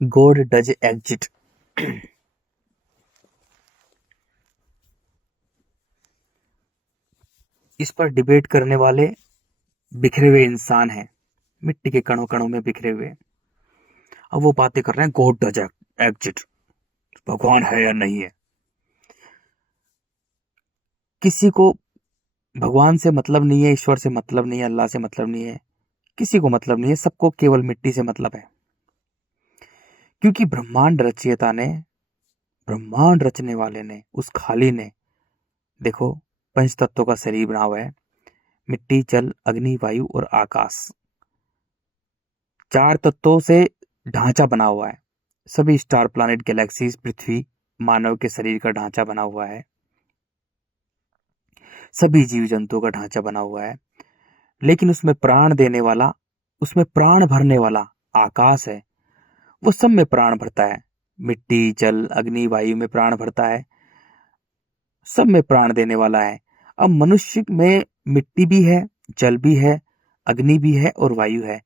God does exit. इस पर debate करने वाले बिखरे हुए इंसान हैं, मिट्टी के कणों कणों में बिखरे हुए। अब वो बातें कर रहे हैं गॉड डज एग्जिट, भगवान है या नहीं है। किसी को भगवान से मतलब नहीं है, ईश्वर से मतलब नहीं है, अल्लाह से मतलब नहीं है, किसी को मतलब नहीं है, सबको केवल मिट्टी से मतलब है। क्योंकि ब्रह्मांड रचने वाले ने, उस खाली ने, देखो, पंच तत्वों का शरीर बना हुआ है, मिट्टी, जल, अग्नि, वायु और आकाश। चार तत्वों से ढांचा बना हुआ है। सभी स्टार, प्लैनेट, गैलेक्सीज, पृथ्वी, मानव के शरीर का ढांचा बना हुआ है। सभी जीव जंतुओं का ढांचा बना हुआ है। लेकिन उसमें प्राण देने वाला, उसमें प्राण भरने वाला आकाश है। वो सब में प्राण भरता है। मिट्टी, जल, अग्नि, वायु में प्राण भरता है, सब में प्राण देने वाला है। अब मनुष्य में मिट्टी भी है, जल भी है, अग्नि भी है और वायु है,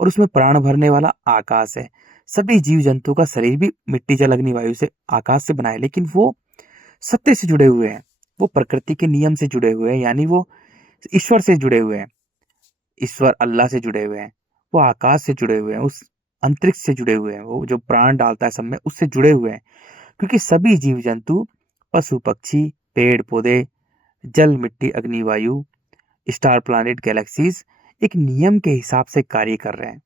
और उसमें प्राण भरने वाला आकाश है। सभी जीव जंतु का शरीर भी मिट्टी, जल, अग्नि, वायु से, आकाश से बना है। लेकिन वो सत्य से जुड़े हुए हैं, वो प्रकृति के नियम से जुड़े हुए हैं, यानी वो ईश्वर से जुड़े हुए हैं, ईश्वर अल्लाह से जुड़े हुए हैं। वो आकाश से जुड़े हुए हैं, उस अंतरिक्ष से जुड़े हुए हैं, वो जो प्राण डालता है सब में, उससे जुड़े हुए हैं। क्योंकि सभी जीव जंतु, पशु पक्षी, पेड़ पौधे, जल, मिट्टी, अग्नि, वायु, स्टार, प्लैनेट, गैलेक्सीज एक नियम के हिसाब से कार्य कर रहे हैं।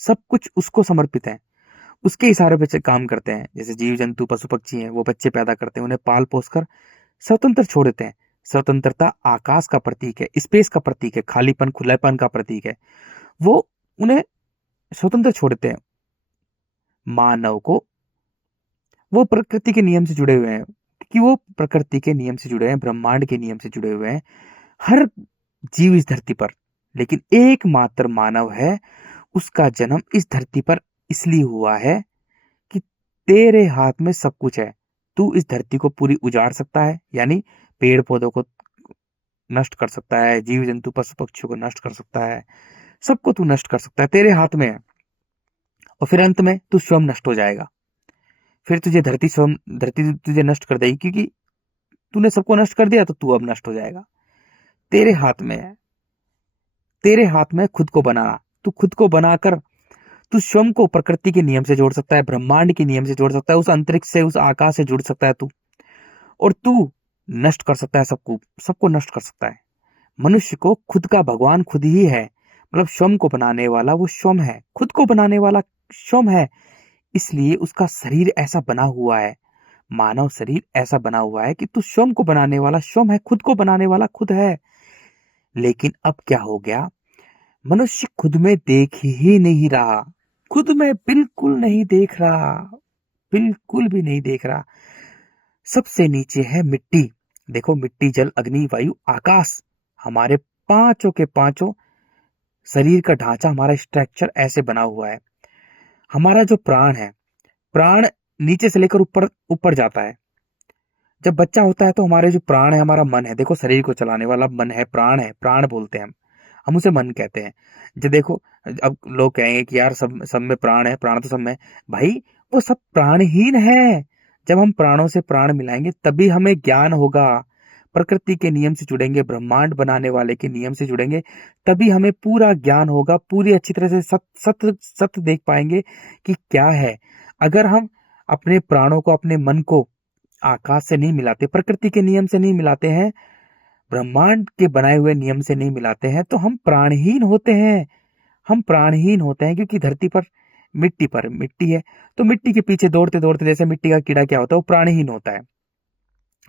सब कुछ उसको समर्पित है, उसके इशारे पे काम करते हैं। जैसे जीव जंतु, पशु पक्षी हैं, वो बच्चे पैदा करते हैं, उन्हें पाल पोस कर स्वतंत्र छोड़ देते हैं। स्वतंत्रता आकाश का प्रतीक है, स्पेस का प्रतीक है, खालीपन, खुलापन का प्रतीक है। वो उन्हें स्वतंत्र छोड़ देते हैं। मानव को, वो प्रकृति के नियम से जुड़े हुए हैं, कि वो प्रकृति के नियम से जुड़े हैं, ब्रह्मांड के नियम से जुड़े हुए हैं, हर जीव इस धरती पर। लेकिन एकमात्र मानव है, उसका जन्म इस धरती पर इसलिए हुआ है कि तेरे हाथ में सब कुछ है। तू इस धरती को पूरी उजाड़ सकता है, यानी पेड़ पौधों को नष्ट कर सकता है, जीव जंतु, पशु पक्षियों को नष्ट कर सकता है, सबको तू नष्ट कर सकता है, तेरे हाथ में है। और फिर अंत में तू स्वयं नष्ट हो जाएगा। फिर धरती तुझे नष्ट कर देगी, क्योंकि तूने सबको नष्ट कर दिया, तो तू अब नष्ट हो जाएगा। तेरे हाथ में है, तेरे हाथ में खुद को बनाना। तू खुद को बनाकर तू स्वयं को प्रकृति के नियम से जोड़ सकता है, ब्रह्मांड के नियम से जोड़ सकता है, उस अंतरिक्ष से, उस आकाश से जुड़ सकता है तू। और तू नष्ट कर सकता है सबको, सबको नष्ट कर सकता है। मनुष्य को खुद का भगवान खुद ही है, मतलब स्वयं को बनाने वाला वो स्वयं है, खुद को बनाने वाला स्वयं है। इसलिए उसका शरीर ऐसा बना हुआ है, मानव शरीर ऐसा बना हुआ है कि तू स्वयं को बनाने वाला स्वयं है, खुद को बनाने वाला खुद है। लेकिन अब क्या हो गया, मनुष्य खुद में देख ही नहीं रहा, खुद में बिल्कुल नहीं देख रहा, बिल्कुल भी नहीं देख रहा। सबसे नीचे है मिट्टी। देखो, मिट्टी, जल, अग्नि, वायु, आकाश, हमारे पांचों के पांचों शरीर का ढांचा, हमारा स्ट्रक्चर ऐसे बना हुआ है। हमारा जो प्राण है, प्राण नीचे से लेकर ऊपर ऊपर जाता है। जब बच्चा होता है तो हमारे जो प्राण है, हमारा मन है, देखो शरीर को चलाने वाला मन है, प्राण बोलते हैं हम उसे मन कहते हैं। जो देखो, अब लोग कहेंगे कि यार सब सब में प्राण है, प्राण तो सब में, भाई वो सब प्राणहीन है। जब हम प्राणों से प्राण मिलाएंगे तभी हमें ज्ञान होगा, प्रकृति के नियम से जुड़ेंगे, ब्रह्मांड बनाने वाले के नियम से जुड़ेंगे, तभी हमें पूरा ज्ञान होगा, पूरी अच्छी तरह से सत्य सत्य देख पाएंगे कि क्या है। अगर हम अपने प्राणों को, अपने मन को आकाश से नहीं मिलाते, प्रकृति के नियम से नहीं मिलाते हैं, ब्रह्मांड के बनाए हुए नियम से नहीं मिलाते हैं, तो हम प्राणहीन होते हैं। हम प्राणहीन होते हैं, क्योंकि धरती पर मिट्टी है, तो मिट्टी के पीछे दौड़ते दौड़ते, जैसे मिट्टी का कीड़ा क्या होता है, वो प्राणहीन होता है,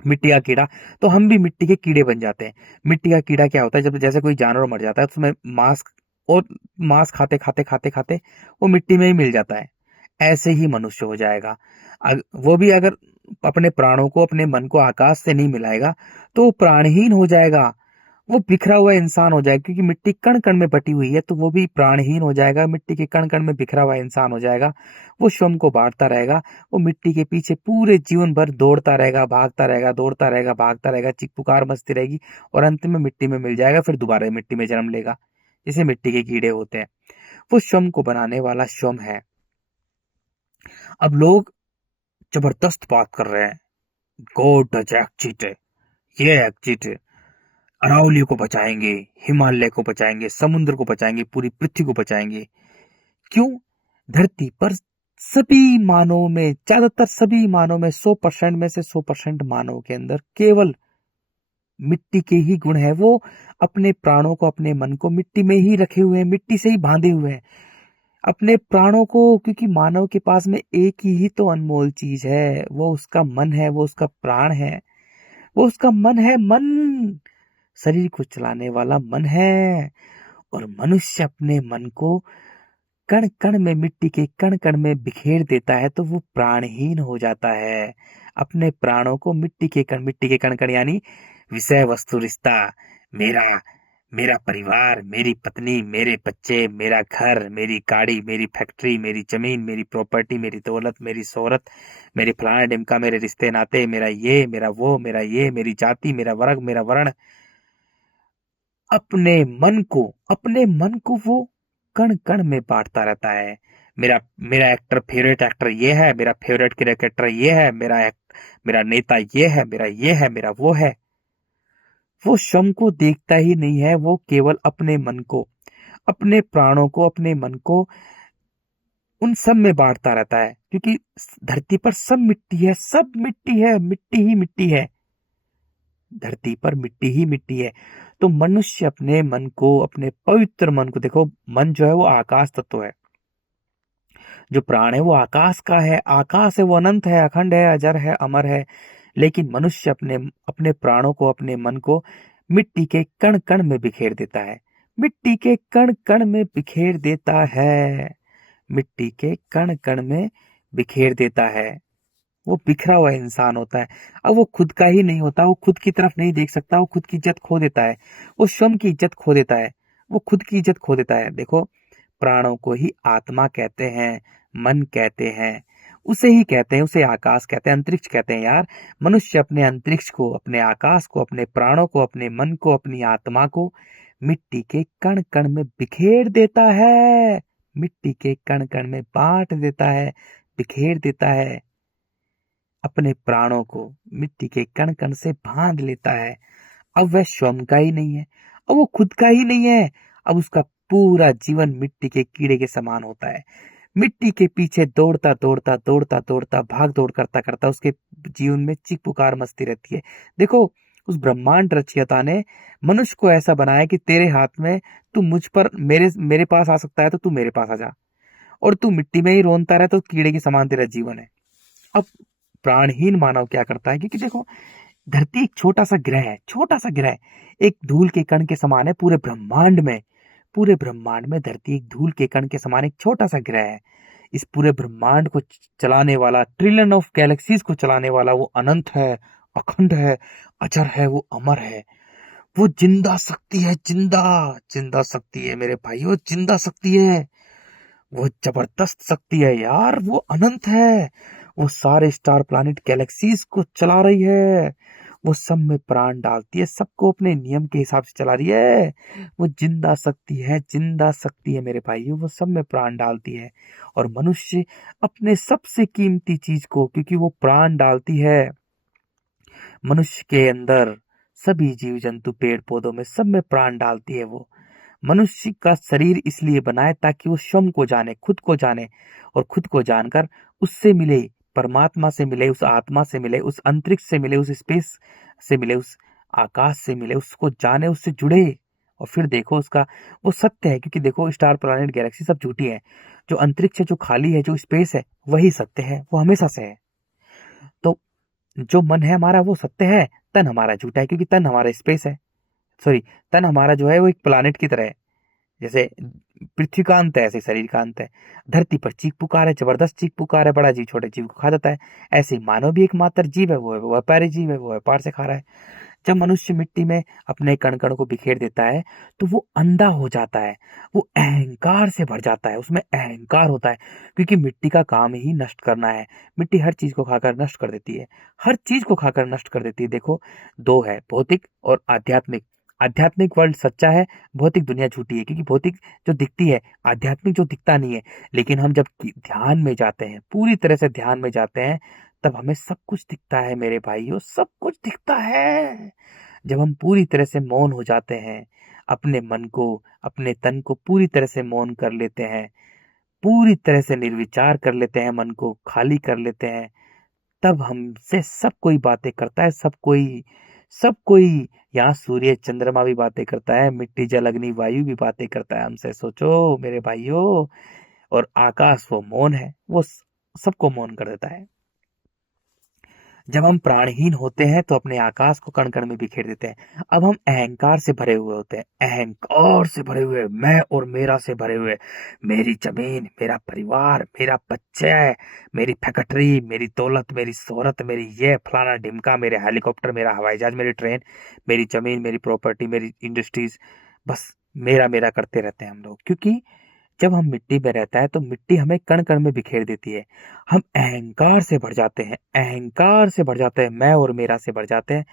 मिट्टी का कीड़ा, तो हम भी मिट्टी के कीड़े बन जाते हैं। मिट्टी का कीड़ा क्या होता है, जब जैसे कोई जानवर मर जाता है तो उसमें मांस, और मांस खाते खाते खाते खाते वो मिट्टी में ही मिल जाता है। ऐसे ही मनुष्य हो जाएगा। वो भी अगर अपने प्राणों को, अपने मन को आकाश से नहीं मिलाएगा, तो वो प्राणहीन हो जाएगा, वो बिखरा हुआ इंसान हो जाएगा। क्योंकि मिट्टी कण कण में बटी हुई है, तो वो भी प्राणहीन हो जाएगा, मिट्टी के कण कण में बिखरा हुआ इंसान हो जाएगा। वो श्रम को बांटता रहेगा, वो मिट्टी के पीछे पूरे जीवन भर दौड़ता रहेगा, भागता रहेगा, दौड़ता रहेगा, भागता रहेगा, चिक पुकार मचती रहेगी, और अंत में मिट्टी में मिल जाएगा, फिर दोबारा मिट्टी में जन्म लेगा। जैसे मिट्टी के कीड़े होते हैं, वो श्रम को बनाने वाला श्रम है। अब लोग जबरदस्त बात कर रहे हैं, गॉड डज एक्जिस्ट, ये एक्जिस्ट, अरावली को बचाएंगे, हिमालय को बचाएंगे, समुद्र को बचाएंगे, पूरी पृथ्वी को बचाएंगे। क्यों? धरती पर सभी मानव में, ज्यादातर सभी मानव में, 100% में से 100% मानव के अंदर केवल मिट्टी के ही गुण है। वो अपने प्राणों को, अपने मन को मिट्टी में ही रखे हुए हैं, मिट्टी से ही बांधे हुए हैं अपने प्राणों को, क्योंकि मानव के पास में एक ही तो अनमोल चीज है, वो उसका मन है, वो उसका प्राण है, वो उसका मन है। मन शरीर को चलाने वाला मन है। और मनुष्य अपने मन को कण कण में, मिट्टी के कण कण में बिखेर देता है तो वो प्राणहीन हो जाता है। अपने प्राणों को मिट्टी के कण कण यानी विषय वस्तु रिश्ता, मेरा मेरा परिवार, मेरी पत्नी, मेरे बच्चे, मेरा घर, मेरी गाड़ी, मेरी फैक्ट्री, मेरी जमीन, मेरी प्रॉपर्टी, मेरी दौलत, मेरी शोहरत, मेरे फलाना ढिमका, मेरे रिश्ते नाते, मेरा ये, मेरा वो, मेरा ये, मेरी जाति, मेरा वर्ग, मेरा वर्ण, अपने मन को वो कण कण में बांटता रहता है। मेरा मेरा एक्टर, फेवरेट एक्टर ये है, मेरा फेवरेट क्रिकेटर ये है, मेरा नेता ये है, मेरा ये है, मेरा वो है। वो स्वयं को देखता ही नहीं है, वो केवल अपने मन को, अपने प्राणों को, अपने मन को उन सब में बांटता रहता है। क्योंकि धरती पर सब मिट्टी है, सब मिट्टी है, मिट्टी ही मिट्टी है, धरती पर मिट्टी ही मिट्टी है। तो मनुष्य अपने मन को, अपने पवित्र मन को, देखो मन जो है वो आकाश तत्व है, जो प्राण है वो आकाश का है, आकाश है, वो अनंत है, अखंड है, अजर है, अमर है। लेकिन मनुष्य अपने अपने प्राणों को, अपने मन को मिट्टी के कण कण में बिखेर देता है, मिट्टी के कण कण में बिखेर देता है, मिट्टी के कण कण में बिखेर देता है। वो बिखरा हुआ इंसान होता है। अब वो खुद का ही नहीं होता, वो खुद की तरफ नहीं देख सकता, वो खुद की इज्जत खो देता है, वो स्वयं की इज्जत खो देता है, वो खुद की इज्जत खो देता है। देखो, प्राणों को ही आत्मा कहते हैं, मन कहते हैं, उसे ही कहते हैं, उसे आकाश कहते हैं, अंतरिक्ष कहते हैं यार। मनुष्य अपने अंतरिक्ष को, अपने आकाश को, अपने प्राणों को, अपने मन को, अपनी आत्मा को मिट्टी के कण कण में बिखेर देता है, मिट्टी के कण कण में बांट देता है, बिखेर देता है। अपने प्राणों को मिट्टी के कण कण से बांध लेता है। अब वह स्वयं का ही नहीं है, अब वो खुद का ही नहीं है। अब उसका पूरा जीवन मिट्टी के कीड़े के समान होता है, मिट्टी के पीछे दौड़ता दौड़ता दौड़ता दौड़ता, भाग दौड़ करता करता उसके जीवन में चीख पुकार मचती रहती है। देखो, उस ब्रह्मांड रचयिता ने मनुष्य को ऐसा बनाया कि तेरे हाथ में, तू मुझ पर, मेरे मेरे पास आ सकता है तो तू मेरे पास आ जा, और तू मिट्टी में ही रोनता रहे तो कीड़े के समान तेरा जीवन है। अब प्राणहीन मानव क्या करता है, क्योंकि देखो, धरती एक छोटा सा ग्रह है, छोटा सा ग्रह, एक धूल के कण के समान है पूरे ब्रह्मांड में। पूरे ब्रह्मांड में धरती एक धूल के कण के समान एक छोटा सा ग्रह है। इस पूरे ब्रह्मांड को चलाने वाला, ट्रिलियन ऑफ गैलेक्सीज को चलाने वाला वो अनंत है, अखंड है, अजर है, वो अमर है। वो जिंदा शक्ति है, जिंदा जिंदा शक्ति है मेरे भाई, वो जिंदा शक्ति है, वो जबरदस्त शक्ति है यार, वो अनंत है। वो सारे स्टार, प्लैनेट, गैलेक्सीज को चला रही है, वो सब में प्राण डालती है, सबको अपने नियम के हिसाब से चला रही है। वो जिंदा शक्ति है, जिंदा शक्ति है मेरे भाई, वो सब में प्राण डालती है। और मनुष्य अपने सबसे कीमती चीज को, क्योंकि वो प्राण डालती है, मनुष्य के अंदर, सभी जीव जंतु, पेड़ पौधों में, सब में प्राण डालती है वो। मनुष्य का शरीर इसलिए बना है ताकि वो स्वयं को जाने, खुद को जाने, और खुद को जानकर उससे मिले, परमात्मा से मिले, उस आत्मा से मिले, उस अंतरिक्ष से मिले, उस स्पेस से मिले, उस आकाश से मिले, उसको जाने, उससे जुड़े। और फिर देखो उसका, वो सत्य है, क्योंकि देखो स्टार, प्लैनेट, गैलेक्सी सब झूठी है। जो अंतरिक्ष है, जो खाली है, जो स्पेस है, वही सत्य है, वो हमेशा से है। तो जो मन है हमारा वो सत्य है, तन हमारा झूठा है, क्योंकि तन हमारा स्पेस है, सॉरी, तन हमारा जो है वो एक प्लानिट की तरह है। जैसे पृथ्वी का अंत है, ऐसे शरीर का अंत है। धरती पर चीख पुकार है, जबरदस्त चीख पुकार है, बड़ा जीव छोटे जीव को खा जाता है। ऐसे ही मानव भी एकमात्र जीव है, वो व्यापारी जीव है, वो व्यापार से खा रहा है। जब मनुष्य मिट्टी में अपने कण कण को बिखेर देता है तो वो अंधा हो जाता है, वो अहंकार से भर जाता है, उसमें अहंकार होता है, क्योंकि मिट्टी का काम ही नष्ट करना है। मिट्टी हर चीज को खाकर नष्ट कर देती है, हर चीज को खाकर नष्ट कर देती है। देखो, दो है, भौतिक और आध्यात्मिक। आध्यात्मिक वर्ल्ड सच्चा है, भौतिक दुनिया झूठी है, क्योंकि भौतिक जो दिखती है, आध्यात्मिक जो दिखता नहीं है। लेकिन हम जब ध्यान में जाते हैं, पूरी तरह से ध्यान में जाते हैं, तब हमें सब कुछ दिखता है मेरे भाइयों, सब कुछ दिखता है। जब हम पूरी तरह से मौन हो जाते हैं, अपने मन को, अपने तन को पूरी तरह से मौन कर लेते हैं, पूरी तरह से निर्विचार कर लेते हैं, मन को खाली कर लेते हैं, तब हमसे सब कोई बातें करता है, सब कोई यहाँ सूर्य चंद्रमा भी बातें करता है, मिट्टी जल अग्नि वायु भी बातें करता है हमसे। सोचो मेरे भाइयों, और आकाश वो मौन है, वो सबको मौन कर देता है। जब हम प्राणहीन होते हैं तो अपने आकाश को कण कण में बिखेर देते हैं। अब हम अहंकार से भरे हुए होते हैं, अहंकार से भरे हुए, मैं और मेरा से भरे हुए, मेरी जमीन, मेरा परिवार, मेरा बच्चे, मेरी फैक्ट्री, मेरी दौलत, मेरी शोहरत, मेरी ये फलाना ढिमका, मेरे हेलीकॉप्टर, मेरा हवाई जहाज, मेरी ट्रेन, मेरी जमीन, मेरी प्रॉपर्टी, मेरी इंडस्ट्रीज, बस मेरा मेरा करते रहते हैं हम लोग। क्योंकि जब हम मिट्टी में रहता है तो मिट्टी हमें कण कण में बिखेर देती है। हम अहंकार से भर जाते हैं, अहंकार से भर जाते हैं, मैं और मेरा से भर जाते हैं।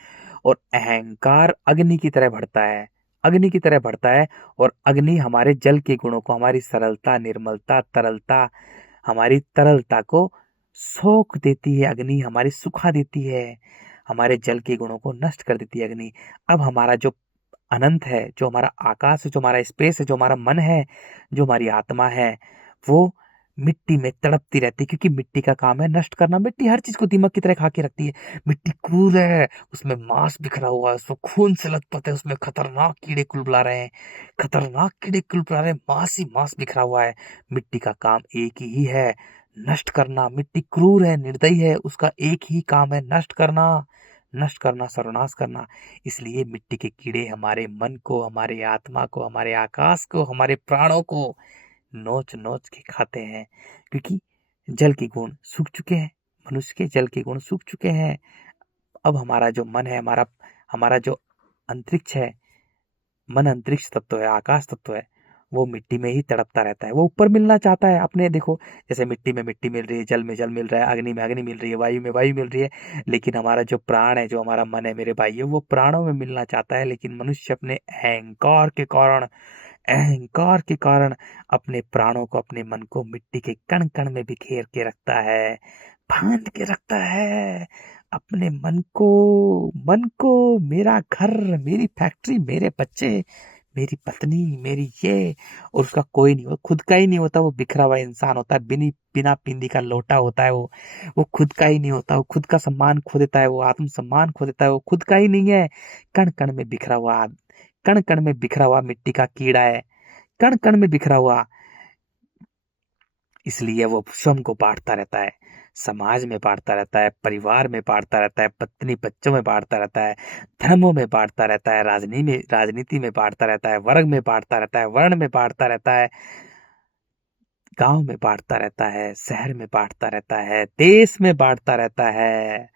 और अहंकार अग्नि की तरह बढ़ता है, अग्नि की तरह बढ़ता है। और अग्नि हमारे जल के गुणों को, हमारी सरलता, निर्मलता, तरलता, हमारी तरलता को सोख देती है। अग्नि हमारी सुखा देती है, हमारे जल के गुणों को नष्ट कर देती है अग्नि। अब हमारा जो अनंत है, जो हमारा आकाश है, जो हमारा स्पेस है, जो हमारा मन है, जो हमारी आत्मा है, वो मिट्टी में तड़पती रहती है। क्योंकि मिट्टी का काम है नष्ट करना। मिट्टी हर चीज को दीमक की तरह खा के रखती है। मिट्टी क्रूर है, उसमें मांस बिखरा हुआ है, उसमें खून से लथपथ है, उसमें खतरनाक कीड़े कुलबुला रहे हैं, खतरनाक कीड़े कुलबुला रहे हैं, मांस ही मांस बिखरा हुआ है। मिट्टी का काम एक ही है, नष्ट करना। मिट्टी क्रूर है, निर्दयी है, उसका एक ही काम है नष्ट करना, नष्ट करना, सर्वनाश करना। इसलिए मिट्टी के कीड़े हमारे मन को, हमारे आत्मा को, हमारे आकाश को, हमारे प्राणों को नोच नोच के खाते हैं। क्योंकि जल के गुण सूख चुके हैं, मनुष्य के जल के गुण सूख चुके हैं। अब हमारा जो मन है, हमारा हमारा जो अंतरिक्ष है, मन अंतरिक्ष तत्व है, आकाश तत्व है, वो मिट्टी में ही तड़पता रहता है। वो ऊपर मिलना चाहता है अपने, देखो जैसे मिट्टी में मिट्टी मिल रही है, जल में जल मिल रहा है, अग्नि में अग्नि मिल रही है, वायु में वायु मिल रही है। लेकिन हमारा जो प्राण है, जो हमारा मन है मेरे भाइयों, वो प्राणों में मिलना चाहता है। लेकिन मनुष्य अपने अहंकार के कारण अपने प्राणों को, अपने मन को मिट्टी के कण कण में बिखेर के रखता है, बांध के रखता है। अपने मन को मेरा घर, मेरी फैक्ट्री, मेरे बच्चे, मेरी पत्नी, मेरी ये, और उसका कोई नहीं, वो खुद का ही नहीं होता। वो बिखरा हुआ इंसान होता है, बिना पिंडी का लोटा होता है वो खुद का ही नहीं होता। वो खुद का सम्मान खो देता है, वो आत्म सम्मान खो देता है, वो खुद का ही नहीं है। कण कण में बिखरा हुआ, कण कण में बिखरा हुआ मिट्टी का कीड़ा है, कण कण में बिखरा हुआ। इसलिए वो स्वयं को बांटता रहता है, समाज में बांटता रहता है, परिवार में बांटता रहता है, पत्नी बच्चों में बांटता रहता है, धर्मों में बांटता रहता है, राजनीति में बांटता रहता है, वर्ग में बांटता रहता है, वर्ण में बांटता रहता है, गांव में बांटता रहता है, शहर में बांटता रहता है, देश में बांटता रहता है।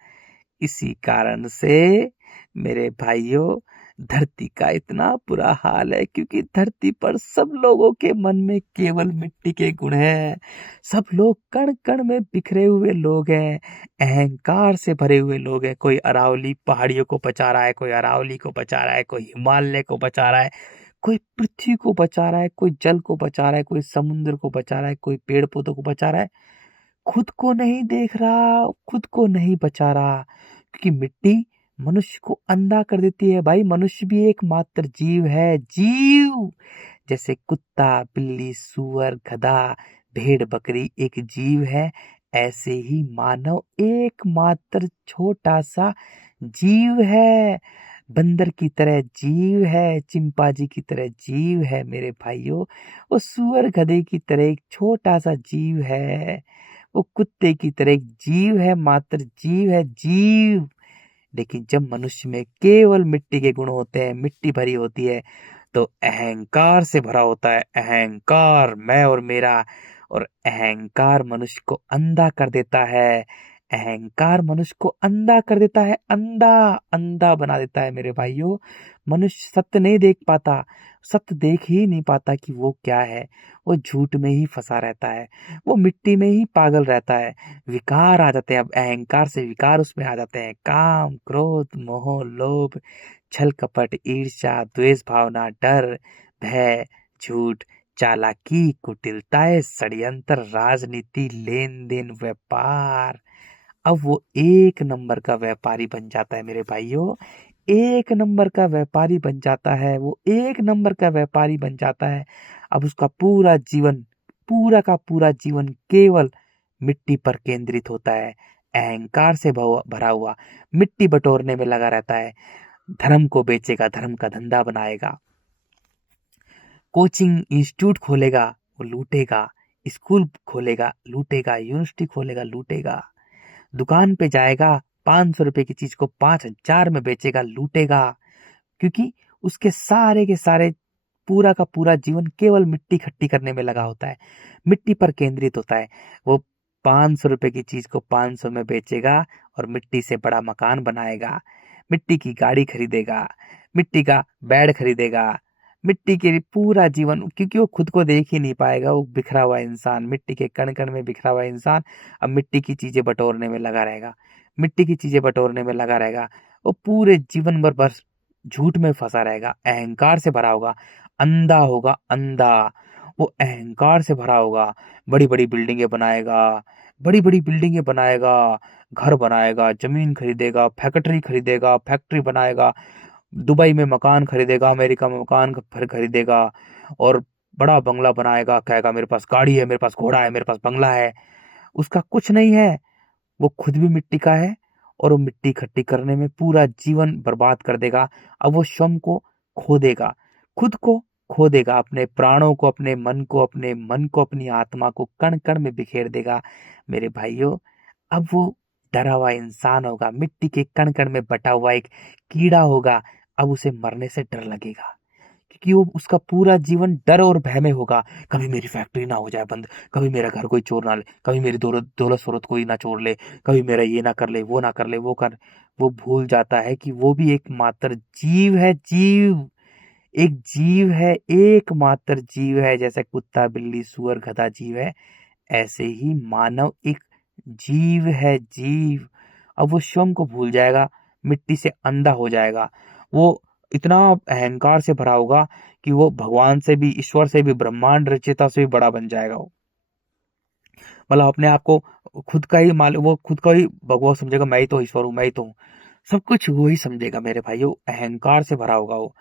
इसी कारण से मेरे भाइयों, धरती का इतना बुरा हाल है, क्योंकि धरती पर सब लोगों के मन में केवल मिट्टी के गुण हैं। सब लोग कण कण में बिखरे हुए लोग हैं, अहंकार से भरे हुए लोग हैं। कोई अरावली पहाड़ियों को बचा रहा है, कोई अरावली को बचा रहा है, कोई हिमालय को बचा रहा है, कोई पृथ्वी को बचा रहा है, कोई जल को बचा रहा है, कोई समुद्र को बचा रहा है, कोई पेड़ पौधों को बचा रहा है। खुद को नहीं देख रहा, खुद को नहीं बचा रहा। क्योंकि मिट्टी मनुष्य को अंधा कर देती है। भाई मनुष्य भी एक मात्र जीव है, जीव। जैसे कुत्ता, बिल्ली, सुअर, गधा, भेड़, बकरी एक जीव है, ऐसे ही मानव एकमात्र छोटा सा जीव है। बंदर की तरह जीव है, चिंपांजी की तरह जीव है मेरे भाइयों। वो सुअर गधे की तरह एक छोटा सा जीव है, वो कुत्ते की तरह एक जीव है, मात्र जीव है, जीव। लेकिन जब मनुष्य में केवल मिट्टी के गुण होते हैं, मिट्टी भरी होती है, तो अहंकार से भरा होता है, अहंकार, मैं और मेरा। और अहंकार मनुष्य को अंधा कर देता है, अहंकार मनुष्य को अंधा कर देता है, अंधा, अंधा बना देता है मेरे भाइयों। मनुष्य सत्य नहीं देख पाता, सत्य देख ही नहीं पाता कि वो क्या है। वो झूठ में ही फंसा रहता है, वो मिट्टी में ही पागल रहता है। विकार आ जाते हैं, अब अहंकार से विकार उसमें आ जाते हैं, काम, क्रोध, मोह, लोभ, छल कपट ईर्ष्या द्वेष भावना डर भय झूठ चालाकी कुटिलताएं षड्यंत्र राजनीति लेन देन व्यापार। अब वो एक नंबर का व्यापारी बन जाता है मेरे भाइयों, एक नंबर का व्यापारी बन जाता है, वो एक नंबर का व्यापारी बन जाता है। अब उसका पूरा जीवन, पूरा का पूरा जीवन केवल मिट्टी पर केंद्रित होता है, अहंकार से भरा हुआ मिट्टी बटोरने में लगा रहता है। धर्म को बेचेगा, धर्म का धंधा बनाएगा, कोचिंग इंस्टीट्यूट खोलेगा, वो लूटेगा, स्कूल खोलेगा लूटेगा, यूनिवर्सिटी खोलेगा लूटेगा, दुकान पे जाएगा 500 रुपए की चीज को 5,000 में बेचेगा लूटेगा। क्योंकि उसके सारे के सारे पूरा का पूरा जीवन केवल मिट्टी इकट्ठी करने में लगा होता है, मिट्टी पर केंद्रित होता है। वो 500 रुपए की चीज को 500 में बेचेगा और मिट्टी से बड़ा मकान बनाएगा, मिट्टी की गाड़ी खरीदेगा, मिट्टी का बेड खरीदेगा, मिट्टी के लिए पूरा जीवन, क्योंकि वो खुद को देख ही नहीं पाएगा। वो बिखरा हुआ इंसान, मिट्टी के कण कण में बिखरा हुआ इंसान अब मिट्टी की चीजें बटोरने में लगा रहेगा, मिट्टी की चीजें बटोरने में लगा रहेगा। वो पूरे जीवन भर बस झूठ में फंसा रहेगा, अहंकार से भरा होगा, अंधा होगा अंधा। वो अहंकार से भरा होगा, बड़ी बड़ी बिल्डिंगें बनाएगा, बड़ी बड़ी बिल्डिंगें बनाएगा, घर बनाएगा, जमीन खरीदेगा, फैक्ट्री खरीदेगा, फैक्ट्री बनाएगा, दुबई में मकान खरीदेगा, अमेरिका में मकान फिर खरीदेगा और बड़ा बंगला बनाएगा। कहेगा मेरे पास गाड़ी है, मेरे पास घोड़ा है, मेरे पास बंगला है। उसका कुछ नहीं है, वो खुद भी मिट्टी का है और वो मिट्टी इकट्ठी करने में पूरा जीवन बर्बाद कर देगा। अब वो स्वयं को खो देगा, खुद को खो देगा, अपने प्राणों को, अपने मन को, अपनी आत्मा को कण कण में बिखेर देगा मेरे भाइयों। अब वो डरा हुआ इंसान होगा, मिट्टी के कण कण में बटा हुआ एक कीड़ा होगा। अब उसे मरने से डर लगेगा, क्योंकि वो उसका पूरा जीवन डर और भय में होगा। कभी मेरी फैक्ट्री ना हो जाए बंद, कभी मेरा घर कोई चोर ना ले, कभी मेरी दौलत दौलत शोहरत कोई ना चोर ले, कभी मेरा ये ना कर ले, वो ना कर ले, वो कर। वो भूल जाता है कि वो भी एक मात्र जीव है, जीव, एक जीव है, एकमात्र जीव है। जैसे कुत्ता बिल्ली सुअर गधा जीव है, ऐसे ही मानव एक जीव है, जीव। अब वो स्वयं को भूल जाएगा, मिट्टी से अंधा हो जाएगा। वो इतना अहंकार से भरा होगा कि वो भगवान से भी, ईश्वर से भी, ब्रह्मांड रचयिता से भी बड़ा बन जाएगा। वो मतलब अपने आप को खुद का ही मालूम, वो खुद का ही भगवान समझेगा, मैं ही तो ईश्वर हूँ, मैं ही तो हूँ, सब कुछ वो ही समझेगा मेरे भाइयों। अहंकार से भरा होगा वो,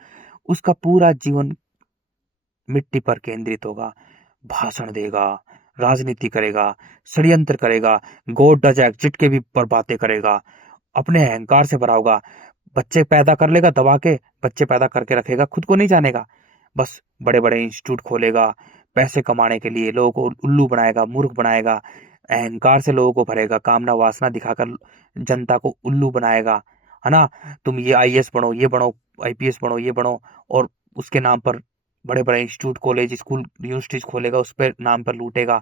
उसका पूरा जीवन मिट्टी पर केंद्रित होगा, भाषण देगा, राजनीति करेगा, षड्यंत्र करेगा, गॉड डज एग्जिस्ट के भी पर बातें करेगा, अपने अहंकार से भरा होगा। बच्चे पैदा कर लेगा दबा के, बच्चे पैदा करके रखेगा, खुद को नहीं जानेगा। बस बड़े बड़े इंस्टीट्यूट खोलेगा, पैसे कमाने के लिए लोगों को उल्लू बनाएगा, मूर्ख बनाएगा, अहंकार से लोगों को भरेगा, कामना वासना दिखाकर जनता को उल्लू बनाएगा, है ना। तुम ये आईएएस बनो, ये बनो, आईपीएस बनो, ये बनो, और उसके नाम पर बड़े बड़े इंस्टीट्यूट कॉलेज स्कूल यूनिवर्सिटीज खोलेगा, उस पर नाम पर लूटेगा।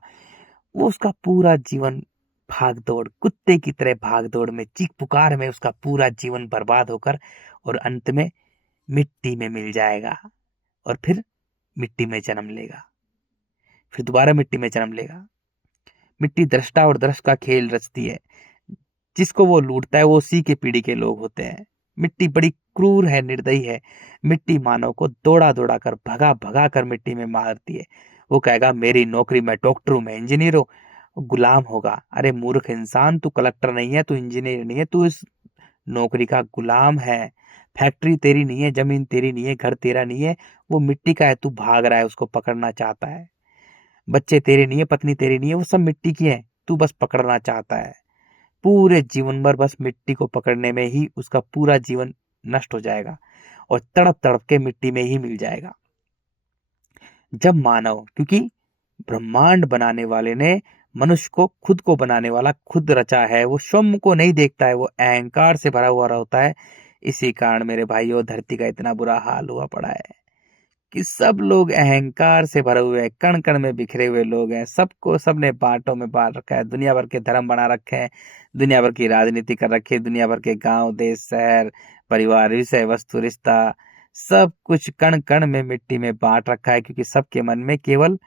वो उसका पूरा जीवन भाग दौड़, कुत्ते की तरह भाग दौड़ में, चीख पुकार में उसका पूरा जीवन बर्बाद होकर और अंत में मिट्टी में मिल जाएगा और फिर मिट्टी में जन्म लेगा, फिर दोबारा मिट्टी में जन्म लेगा। मिट्टी दृष्टा और दृष्ट का खेल रचती है, जिसको वो लूटता है वो उसी के पीढ़ी के लोग होते हैं। मिट्टी बड़ी क्रूर है, निर्दयी है। मिट्टी मानव को दौड़ा दौड़ा कर, भगा भगा कर मिट्टी में मारती है। वो कहेगा मेरी नौकरी, मैं डॉक्टर हूं, मैं इंजीनियर हूं, गुलाम होगा। अरे मूर्ख इंसान, तू कलेक्टर नहीं है, तू इंजीनियर नहीं है, तू इस नौकरी का गुलाम है। फैक्ट्री तेरी नहीं है, जमीन तेरी नहीं है, घर तेरा नहीं है, वो मिट्टी का है। तू भाग रहा है, उसको पकड़ना चाहता है। बच्चे तेरे नहीं है, पत्नी तेरी नहीं है, वो सब मिट्टी की है, तू बस पकड़ना चाहता है। पूरे जीवन भर बस मिट्टी को पकड़ने में ही उसका पूरा जीवन नष्ट हो जाएगा और तड़प तड़प के मिट्टी में ही मिल जाएगा। जब मानव, क्योंकि ब्रह्मांड बनाने वाले ने मनुष्य को, खुद को बनाने वाला खुद रचा है, वो स्वयं को नहीं देखता है, वो अहंकार से भरा हुआ होता है। इसी कारण मेरे भाइयों धरती का इतना बुरा हाल हुआ पड़ा है कि सब लोग अहंकार से भरे हुए हैं, कण कण में बिखरे हुए लोग हैं। सबको, सबने बांटों में बांट रखा है, दुनिया भर के धर्म बना रखे हैं, दुनिया भर की राजनीति कर रखी है, दुनिया भर के गांव देश शहर परिवार विषय वस्तु रिश्ता, सब कुछ कण कण में मिट्टी में बांट रखा है। क्योंकि सबके मन में केवल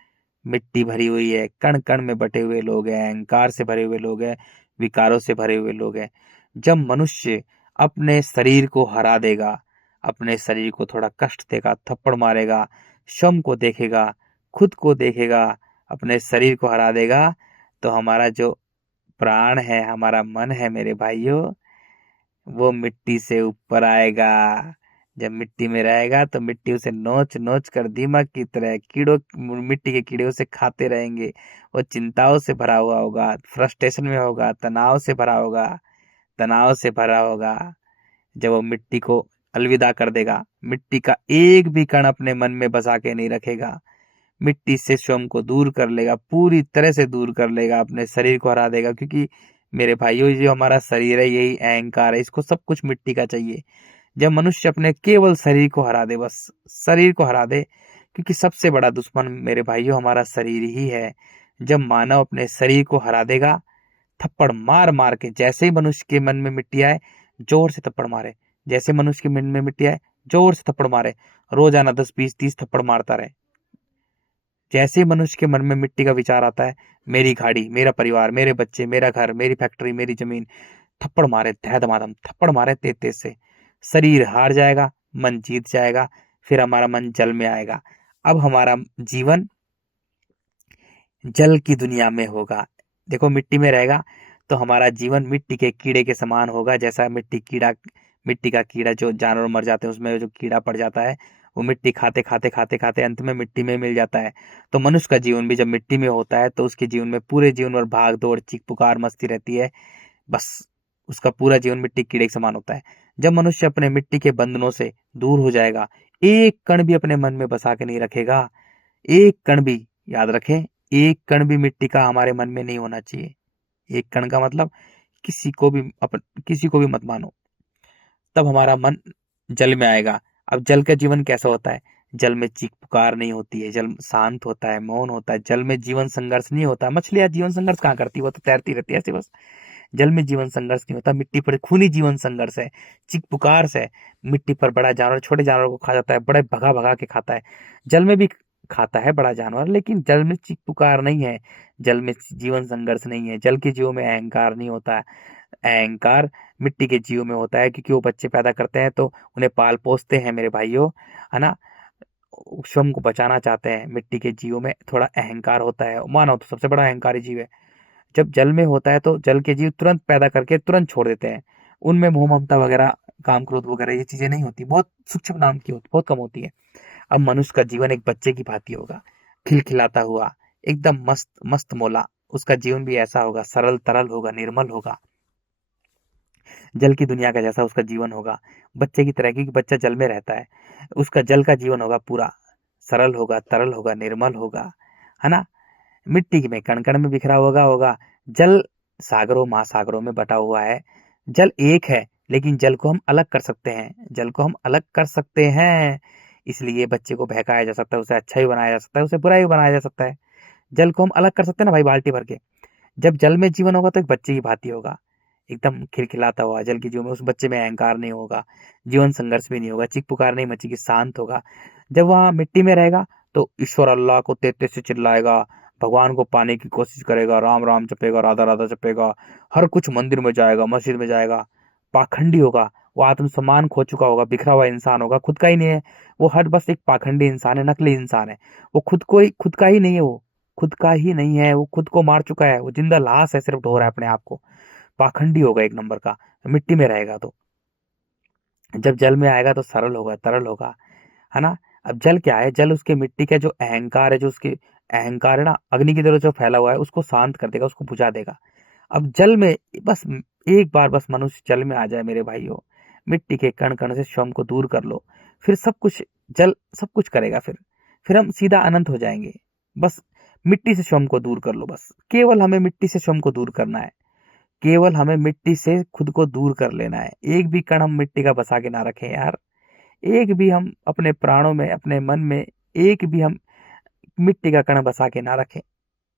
मिट्टी भरी हुई है, कण कण में बटे हुए लोग हैं, अहंकार से भरे हुए लोग हैं, विकारों से भरे हुए लोग हैं। जब मनुष्य अपने शरीर को हरा देगा, अपने शरीर को थोड़ा कष्ट देगा, थप्पड़ मारेगा, स्वयं को देखेगा, खुद को देखेगा, अपने शरीर को हरा देगा, तो हमारा जो प्राण है, हमारा मन है मेरे भाइयों, वो मिट्टी से ऊपर आएगा। जब मिट्टी में रहेगा तो मिट्टी उसे नोच नोच कर दीमक की तरह कीड़ों, मिट्टी के कीड़े उसे खाते रहेंगे। वो चिंताओं से भरा हुआ होगा, फ्रस्ट्रेशन में होगा, तनाव से भरा होगा, तनाव से भरा होगा। जब वो मिट्टी को अलविदा कर देगा, मिट्टी का एक भी कण अपने मन में बसा के नहीं रखेगा, मिट्टी से स्वयं को दूर कर लेगा, पूरी तरह से दूर कर लेगा, अपने शरीर को हरा देगा। क्योंकि मेरे भाइयों, जो हमारा शरीर है यही अहंकार है, इसको सब कुछ मिट्टी का चाहिए। जब मनुष्य अपने केवल शरीर को हरा दे, बस शरीर को हरा दे, क्योंकि सबसे बड़ा दुश्मन मेरे भाइयों हमारा शरीर ही है। जब मानव अपने शरीर को हरा देगा, थप्पड़ मार मार के, जैसे ही मनुष्य के मन में मिट्टी आए जोर से थप्पड़ मारे, जैसे मनुष्य के मन में मिट्टी आए जोर से थप्पड़ मारे, रोजाना 10 20 30 थप्पड़ मारता रहे। जैसे ही मनुष्य के मन में मिट्टी का विचार आता है, मेरी गाड़ी, मेरा परिवार, मेरे बच्चे, मेरा घर, मेरी फैक्ट्री, मेरी जमीन, थप्पड़ मारे, धमाधम थप्पड़ मारे तेज तेज से, शरीर हार जाएगा, मन जीत जाएगा, फिर हमारा मन जल में आएगा। अब हमारा जीवन जल की दुनिया में होगा। देखो, मिट्टी में रहेगा तो हमारा जीवन मिट्टी के कीड़े के समान होगा। जैसा मिट्टी का कीड़ा, जो जानवर मर जाते हैं उसमें जो कीड़ा पड़ जाता है, वो मिट्टी खाते खाते खाते खाते अंत में मिट्टी में मिल जाता है। तो मनुष्य का जीवन भी जब मिट्टी में होता है तो उसके जीवन में पूरे जीवन भर भाग दौड़, चीख पुकार, मस्ती रहती है। बस उसका पूरा जीवन मिट्टी कीड़े के समान होता है। जब मनुष्य अपने मिट्टी के बंधनों से दूर हो जाएगा, एक कण भी अपने मन में बसा के नहीं रखेगा, एक कण भी, याद रखें, एक कण भी मिट्टी का हमारे मन में नहीं होना चाहिए। एक कण का मतलब किसी को भी मत मानो। तब हमारा मन जल में आएगा। अब जल का जीवन कैसा होता है? जल में चीख पुकार नहीं होती है, जल शांत होता है, मौन होता है। जल में जीवन संघर्ष नहीं होता। मछलियां जीवन संघर्ष कहाँ करती है? वो तो तैरती रहती है ऐसे बस। जल में जीवन संघर्ष नहीं होता। मिट्टी पर खूनी जीवन संघर्ष है, चीख पुकार से। मिट्टी पर बड़ा जानवर छोटे जानवर को खा जाता है, बड़े भगा भगा के खाता है। जल में भी खाता है बड़ा जानवर, लेकिन जल में चीख पुकार नहीं है, जल में जीवन संघर्ष नहीं है। जल के जीवों में अहंकार नहीं होता है। अहंकार मिट्टी के जीवों में होता है, क्योंकि वो बच्चे पैदा करते हैं तो उन्हें पाल पोसते हैं मेरे भाइयों, है ना। स्वयं को बचाना चाहते हैं। मिट्टी के जीवों में थोड़ा अहंकार होता है। मानव तो सबसे बड़ा अहंकारी जीव है। जब जल में होता है तो जल के जीव तुरंत पैदा करके तुरंत छोड़ देते हैं। उनमें मोह ममता वगैरह, काम क्रोध वगैरह ये चीजें नहीं होती, बहुत सूक्ष्म नाम की होती, बहुत कम होती है। अब मनुष्य का जीवन एक बच्चे की भांति होगा, खिलखिलाता हुआ, एकदम मस्त मस्त मोला। उसका जीवन भी ऐसा होगा, सरल तरल होगा, निर्मल होगा, जल की दुनिया का जैसा उसका जीवन होगा, बच्चे की तरह, क्योंकि बच्चा जल में रहता है। उसका जल का जीवन होगा, पूरा सरल होगा, तरल होगा, निर्मल होगा, है ना। मिट्टी में कण कण में बिखरा होगा। जल सागरों महासागरों में बटा हुआ है। जल एक है, लेकिन जल को हम अलग कर सकते हैं, जल को हम अलग कर सकते हैं। इसलिए बच्चे को बहकाया जा सकता है, उसे अच्छा भी बनाया जा सकता है, उसे बुरा भी बनाया जा सकता है। जल को हम अलग कर सकते हैं ना भाई, बाल्टी भर के। जब जल में जीवन होगा तो एक बच्चे की भांति होगा, एकदम खिलखिलाता हुआ। जल की जीवन में उस बच्चे में अहंकार नहीं होगा, जीवन संघर्ष भी नहीं होगा, चीख पुकार नहीं मचेगी, शांत होगा। जब वहां मिट्टी में रहेगा तो ईश्वर अल्लाह को तेज तेज से चिल्लाएगा, भगवान को पाने की कोशिश करेगा, राम राम जपेगा, राधा राधा जपेगा, हर कुछ मंदिर में जाएगा, मस्जिद में जाएगा। पाखंडी होगा, वो आत्मसम्मान खो चुका होगा, बिखरा हुआ इंसान होगा, खुद का ही नहीं है वो। हर बस एक पाखंडी इंसान है, नकली इंसान है। वो खुद का ही नहीं है, वो खुद का ही नहीं है, वो खुद को मार चुका है, वो जिंदा लाश है, सिर्फ ढो रहा है अपने आप को। पाखंडी होगा एक नंबर का, मिट्टी में रहेगा तो। जब जल में आएगा तो सरल होगा, तरल होगा, है ना। अब जल क्या है? जल उसके मिट्टी का जो अहंकार है, जो उसके अहंकार है ना, अग्नि की तरह जो फैला हुआ है, उसको शांत कर देगा, उसको बुझा देगा। अब जल में बस एक बार बस मनुष्य जल में आ जाए मेरे भाइयों, मिट्टी के कण कण से श्रम को दूर कर लो, फिर सब कुछ, जल सब कुछ करेगा। फिर हम सीधा अनंत हो जाएंगे। बस मिट्टी से श्रम को दूर कर लो, बस केवल हमें मिट्टी से श्रम को दूर करना है। केवल हमें मिट्टी से खुद को दूर कर लेना है। एक भी कण हम मिट्टी का बसा के ना रखें यार। एक भी हम अपने प्राणों में, अपने मन में, एक भी हम मिट्टी का कण बसा के ना रखें।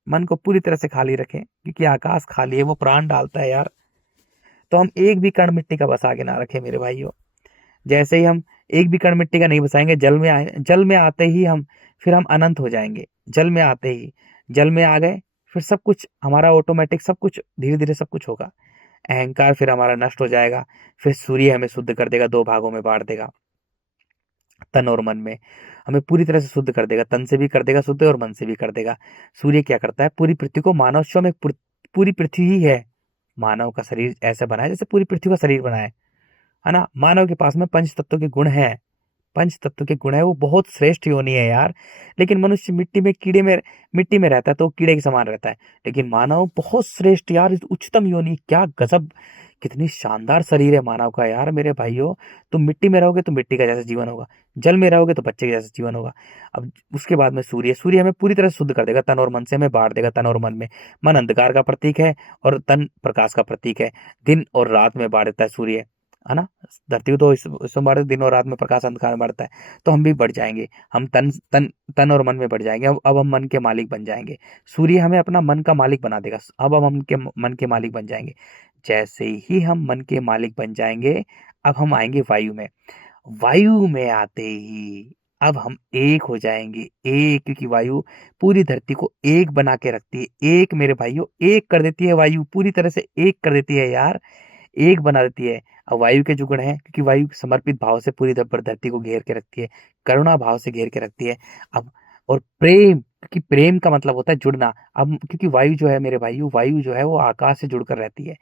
मन को पूरी तरह से खाली रखें, क्योंकि आकाश खाली है, वो प्राण डालता है यार। तो हम एक भी कण मिट्टी का बसा के ना रखें मेरे भाइयों। जैसे ही हम एक भी कण मिट्टी का नहीं बसाएंगे, जल में आते ही फिर हम अनंत हो जाएंगे। जल में आते ही, जल में आ गए, फिर सब कुछ हमारा ऑटोमेटिक, सब कुछ धीरे धीरे सब कुछ होगा। अहंकार फिर हमारा नष्ट हो जाएगा। फिर सूर्य हमें शुद्ध कर देगा, दो भागों में बांट देगा। तन और मन में। हमें पूरी तरह से शुद्ध कर देगा, तन से भी कर देगा शुद्ध और मन से भी कर देगा। सूर्य क्या करता है, पूरी पृथ्वी को, मानव स्वयं एक पूरी पृथ्वी ही है। मानव का शरीर ऐसा बना है जैसे पूरी पृथ्वी का शरीर बना है ना। मानव के पास में पंच तत्व के गुण हैं, पंच तत्व के गुण है, वो बहुत श्रेष्ठ योनि है यार। लेकिन मनुष्य मिट्टी में रहता है तो कीड़े के समान रहता है। लेकिन मानव बहुत श्रेष्ठ यार, उच्चतम योनि, क्या गजब, कितनी शानदार शरीर है मानव का यार मेरे भाइयों। तुम मिट्टी में रहोगे तो मिट्टी का जैसा जीवन होगा, जल में रहोगे तो बच्चे के जैसा जीवन होगा। अब उसके बाद में सूर्य, सूर्य हमें पूरी तरह शुद्ध कर देगा, तन और मन से हमें बांट देगा, तन और मन में। मन अंधकार का प्रतीक है और तन प्रकाश का प्रतीक है। दिन और रात में बांट देता है सूर्य, है ना। धरती को तो इसमें बांट दिन और रात में, प्रकाश अंधकार में बढ़ता है। तो हम भी बढ़ जाएंगे, हम तन तन तन और मन में बढ़ जाएंगे। अब हम मन के मालिक बन जाएंगे। सूर्य हमें अपना मन का मालिक बना देगा। अब हम के मन के मालिक बन जाएंगे। जैसे ही हम मन के मालिक बन जाएंगे, अब हम आएंगे वायु में। वायु में आते ही अब हम एक हो जाएंगे, एक, क्योंकि वायु पूरी धरती को एक बना के रखती है। एक मेरे भाइयों, एक कर देती है वायु, पूरी तरह से एक कर देती है यार, एक बना देती है। अब वायु के जो गुण है, क्योंकि वायु समर्पित भाव से पूरी धरती को घेर के रखती है, करुणा भाव से घेर के रखती है। अब और प्रेम, क्योंकि प्रेम का मतलब होता है जुड़ना। अब क्योंकि वायु जो है मेरे भाइयों, वायु जो है वो आकाश से जुड़कर रहती है।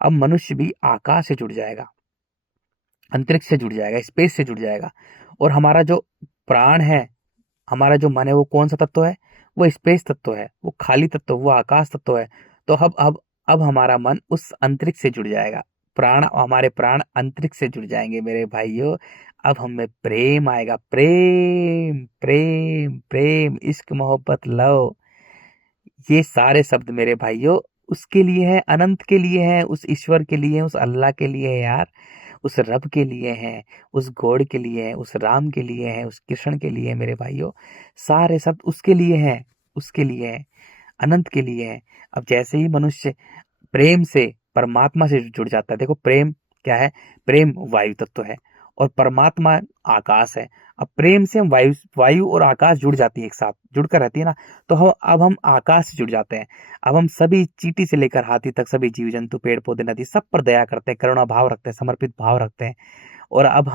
अब मनुष्य भी आकाश से जुड़ जाएगा, अंतरिक्ष से जुड़ जाएगा, स्पेस से जुड़ जाएगा। और हमारा जो प्राण है, हमारा जो मन है, वो कौन सा तत्व है, वो स्पेस तत्व है, वो खाली तत्व, वो आकाश तत्व है। तो अब हमारा मन उस अंतरिक्ष से जुड़ जाएगा। प्राण, हमारे प्राण अंतरिक्ष से जुड़ जाएंगे मेरे भाइयों। अब हमें प्रेम आएगा, प्रेम प्रेम प्रेम, इश्क मोहब्बत लव, ये सारे शब्द मेरे भाइयों उसके लिए है, अनंत के लिए है, उस ईश्वर के लिए, उस अल्लाह के लिए है यार, उस रब के लिए है, उस गॉड के लिए है, उस राम के लिए है, उस कृष्ण के लिए है मेरे भाइयों। सारे शब्द उसके लिए हैं, उसके लिए है, अनंत के लिए है। अब जैसे ही मनुष्य प्रेम से परमात्मा से जुड़ जाता है, देखो प्रेम क्या है, प्रेम वायु तत्व है और परमात्मा आकाश है। अब प्रेम से हम वायु वायु और आकाश जुड़ जाती है, एक साथ जुड़कर रहती है ना। तो अब हम आकाश से जुड़ जाते हैं। अब हम सभी, चींटी से लेकर हाथी तक, सभी जीव जंतु, पेड़ पौधे, नदी, सब पर दया करते हैं, करुणा भाव रखते हैं, समर्पित भाव रखते हैं। और अब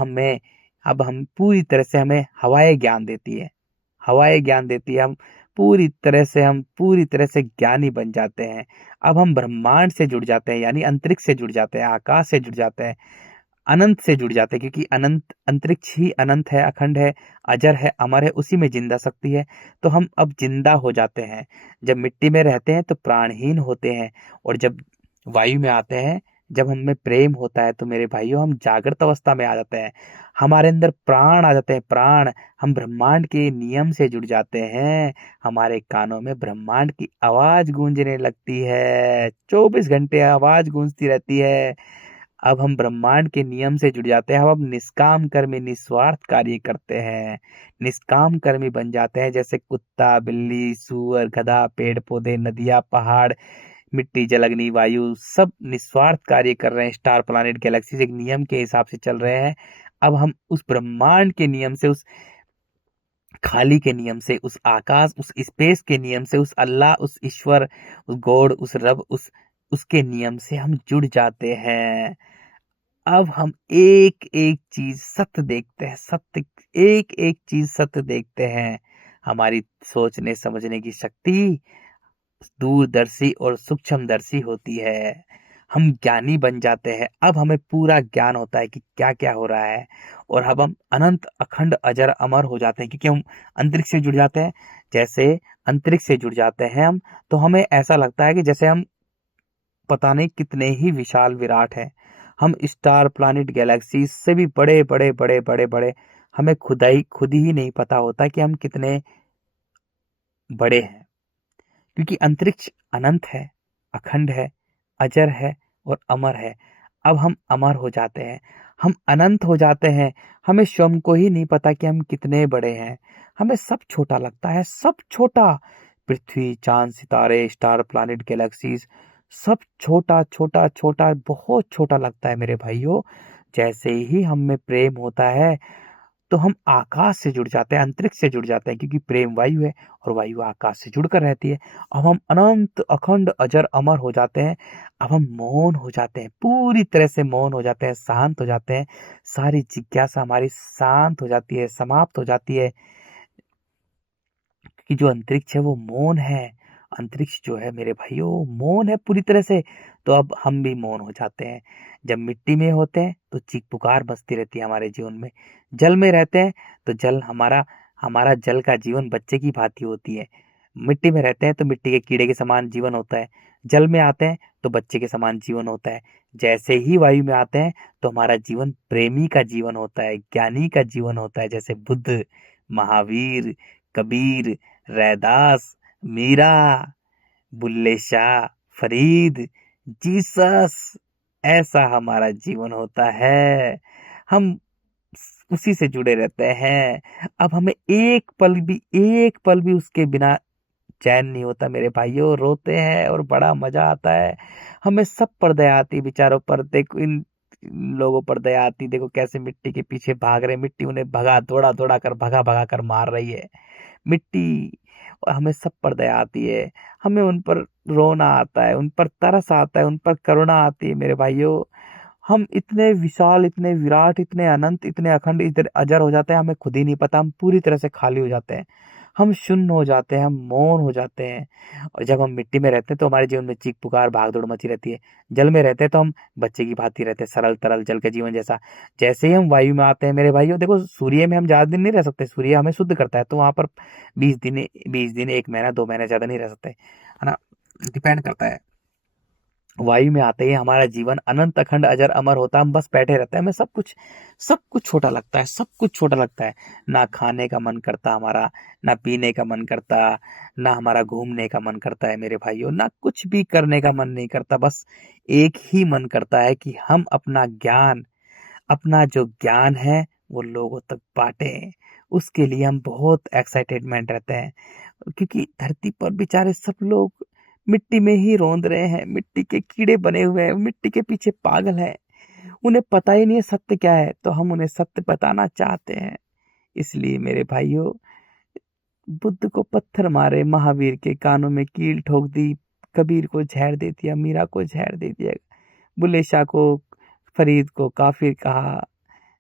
हम पूरी तरह से, हमें हवाएं ज्ञान देती है, हवाएं ज्ञान देती है। हम पूरी तरह से ज्ञानी बन जाते हैं। अब हम ब्रह्मांड से जुड़ जाते हैं, यानी अंतरिक्ष से जुड़ जाते हैं, आकाश से जुड़ जाते हैं, अनंत से जुड़ जाते हैं, क्योंकि अनंत अंतरिक्ष ही अनंत है, अखंड है, अजर है, अमर है, उसी में जिंदा शक्ति है। तो हम अब जिंदा हो जाते हैं। जब मिट्टी में रहते हैं तो प्राणहीन होते हैं, और जब वायु में आते हैं, जब हम में प्रेम होता है, तो मेरे भाइयों हम जागृत अवस्था में आ जाते हैं। हमारे अंदर प्राण आ जाते हैं, प्राण। हम ब्रह्मांड के नियम से जुड़ जाते हैं। हमारे कानों में ब्रह्मांड की आवाज गूंजने लगती है, 24 घंटे आवाज गूंजती रहती है। अब हम ब्रह्मांड के नियम से जुड़ जाते हैं। हम अब निष्काम कर्मी, निस्वार्थ कार्य करते हैं, निष्काम कर्मी बन जाते हैं। जैसे कुत्ता, बिल्ली, सूअर, गधा, पेड़ पौधे, नदियां, पहाड़, मिट्टी, जल, अग्नि, वायु, सब निस्वार्थ कार्य कर रहे हैं, स्टार प्लानिट गैलेक्सीज एक नियम के हिसाब से चल रहे हैं। अब हम उस ब्रह्मांड के नियम से, उस खाली के नियम से, उस आकाश, उस स्पेस के नियम से, उस अल्लाह, उस ईश्वर, उस गॉड, उस रब, उसके नियम से हम जुड़ जाते हैं। अब हम एक एक चीज सत्य देखते हैं, सत्य, एक एक चीज सत्य देखते हैं। हमारी सोचने समझने की शक्ति दूरदर्शी और सूक्ष्मदर्शी होती है। हम ज्ञानी बन जाते हैं। अब हमें पूरा ज्ञान होता है कि क्या क्या हो रहा है। और अब हम अनंत, अखंड, अजर, अमर हो जाते हैं, क्योंकि हम अंतरिक्ष से जुड़ जाते हैं। जैसे अंतरिक्ष से जुड़ जाते हैं हम, तो हमें ऐसा लगता है कि जैसे हम पता नहीं कितने ही विशाल विराट हैं। हम स्टार प्लैनेट गैलेक्सी से भी बड़े बड़े बड़े बड़े बड़े, हमें खुद ही नहीं पता होता कि हम कितने बड़े हैं। क्योंकि अंतरिक्ष अनंत है, अखंड है, अजर है और अमर है। अब हम अमर हो जाते हैं, हम अनंत हो जाते हैं। हमें स्वयं को ही नहीं पता कि हम कितने बड़े हैं। हमें सब छोटा लगता है, सब छोटा। पृथ्वी, चांद, सितारे, स्टार प्लैनेट गैलेक्सीज, सब छोटा छोटा छोटा, बहुत छोटा लगता है मेरे भाइयों। जैसे ही हम में प्रेम होता है, तो हम आकाश से जुड़ जाते हैं, अंतरिक्ष से जुड़ जाते हैं, क्योंकि प्रेम वायु है और वायु आकाश से जुड़कर रहती है। अब हम अनंत अखंड अजर अमर हो जाते हैं। अब हम मौन हो जाते हैं, पूरी तरह से मौन हो जाते हैं, शांत हो जाते हैं। सारी जिज्ञासा हमारी शांत हो जाती है, समाप्त हो जाती है, कि जो अंतरिक्ष है वो मौन है। अंतरिक्ष जो है मेरे भाइयों मौन है पूरी तरह से। तो अब हम भी मौन हो जाते हैं। जब मिट्टी में होते हैं तो चीख पुकार बजती रहती है हमारे जीवन में। जल में रहते हैं तो जल हमारा हमारा जल का जीवन बच्चे की भांति होती है। मिट्टी में रहते हैं तो मिट्टी के कीड़े के समान जीवन होता है। जल में आते हैं तो बच्चे के समान जीवन होता है। जैसे ही वायु में आते हैं तो हमारा जीवन प्रेमी का जीवन होता है, ज्ञानी का जीवन होता है, जैसे बुद्ध, महावीर, कबीर, रैदास, मीरा, बुल्ले शाह, फरीद, जीसस, ऐसा हमारा जीवन होता है। हम उसी से जुड़े रहते हैं। अब हमें एक पल भी उसके बिना चैन नहीं होता मेरे भाइयों। रोते हैं और बड़ा मजा आता है। हमें सब पर दया आती, बेचारों पर। देखो इन लोगों पर दया आती, देखो कैसे मिट्टी के पीछे भाग रहे। मिट्टी उन्हें दौड़ा दौड़ा कर भगा भगा कर मार रही है। मिट्टी, और हमें सब पर दया आती है। हमें उन पर रोना आता है, उन पर तरस आता है, उन पर करुणा आती है मेरे भाइयों। हम इतने विशाल, इतने विराट, इतने अनंत, इतने अखंड, इतने अजर हो जाते हैं, हमें खुद ही नहीं पता। हम पूरी तरह से खाली हो जाते हैं, हम शून्य हो जाते हैं, हम मौन हो जाते हैं। और जब हम मिट्टी में रहते हैं तो हमारे जीवन में चीख पुकार भाग दौड़ मची रहती है। जल में रहते हैं तो हम बच्चे की भांति रहते हैं, सरल तरल जल के जीवन जैसा। जैसे ही हम वायु में आते हैं मेरे भाइयों, देखो सूर्य में हम ज्यादा दिन नहीं रह सकते। सूर्य हमें शुद्ध करता है, तो वहां पर 20 दिन 1 महीना 2 महीने ज्यादा नहीं रह सकते, है ना। डिपेंड करता है। वायु में आते ही हमारा जीवन अनंत अखंड अजर अमर होता है। हम बस बैठे रहते हैं, हमें सब कुछ छोटा लगता है, सब कुछ छोटा लगता है। ना खाने का मन करता हमारा, ना पीने का मन करता, ना हमारा घूमने का मन करता है मेरे भाइयों, ना कुछ भी करने का मन नहीं करता। बस एक ही मन करता है कि हम अपना जो ज्ञान है वो लोगों तक बांटे। उसके लिए हम बहुत एक्साइटेडमेंट रहते हैं, क्योंकि धरती पर बेचारे सब लोग मिट्टी में ही रौंद रहे हैं, मिट्टी के कीड़े बने हुए हैं, मिट्टी के पीछे पागल हैं। उन्हें पता ही नहीं है सत्य क्या है, तो हम उन्हें सत्य बताना चाहते हैं। इसलिए मेरे भाइयों, बुद्ध को पत्थर मारे, महावीर के कानों में कील ठोक दी, कबीर को जहर दे दिया, मीरा को जहर दे दिया, बुल्ले शाह को, फरीद को काफिर कहा,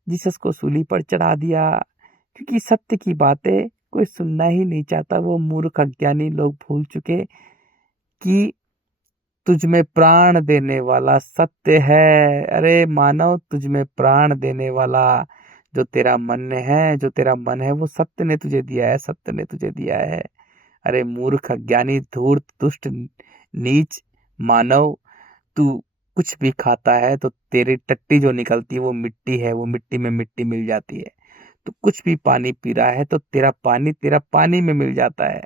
जीसस को सूली पर चढ़ा दिया। क्योंकि सत्य की बातें कोई सुनना ही नहीं चाहता। वो मूर्ख अज्ञानी लोग भूल चुके कि तुझ में प्राण देने वाला सत्य है। अरे मानव, तुझ में प्राण देने वाला जो तेरा मन है, जो तेरा मन है, वो सत्य ने तुझे दिया है, सत्य ने तुझे दिया है। अरे मूर्ख अज्ञानी धूर्त दुष्ट नीच मानव, तू कुछ भी खाता है तो तेरी टट्टी जो निकलती है वो मिट्टी है, वो मिट्टी में मिट्टी मिल जाती है। तू कुछ भी पानी पी रहा है तो तेरा पानी में मिल जाता है।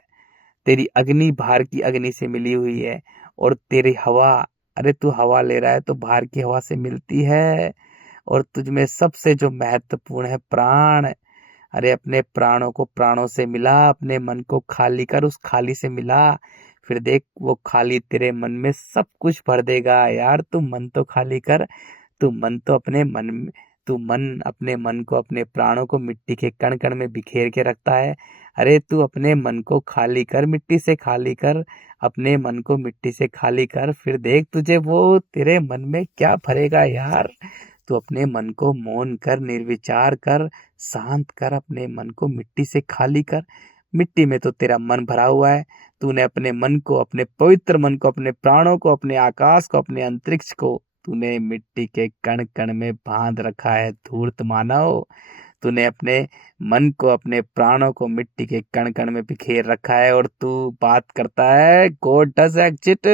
तेरी अग्नि बाहर की अग्नि से मिली हुई है। और तेरी हवा, अरे तू हवा ले रहा है तो बाहर की हवा से मिलती है। और तुझ में सबसे जो महत्वपूर्ण है प्राण, अरे अपने प्राणों को प्राणों से मिला, अपने मन को खाली कर, उस खाली से मिला। फिर देख वो खाली तेरे मन में सब कुछ भर देगा यार। तू मन तो खाली कर। तू मन तो अपने मन में तू मन अपने मन को, अपने प्राणों को मिट्टी के कण कण में बिखेर के रखता है। अरे तू अपने मन को खाली कर, मिट्टी से खाली कर, अपने मन को मिट्टी से खाली कर। फिर देख तुझे वो तेरे मन में क्या भरेगा यार। तू अपने मन को मौन कर, निर्विचार कर, शांत कर, अपने मन को मिट्टी से खाली कर। मिट्टी में तो तेरा मन भरा हुआ है। तूने अपने मन को, अपने पवित्र मन को, अपने प्राणों को, अपने आकाश को, अपने अंतरिक्ष को तूने मिट्टी के कण कण में बांध रखा है। धूर्त मानव, तूने अपने मन को, अपने प्राणों को मिट्टी के कण कण में बिखेर रखा है। और तू बात करता है गॉड डज एग्जिस्ट।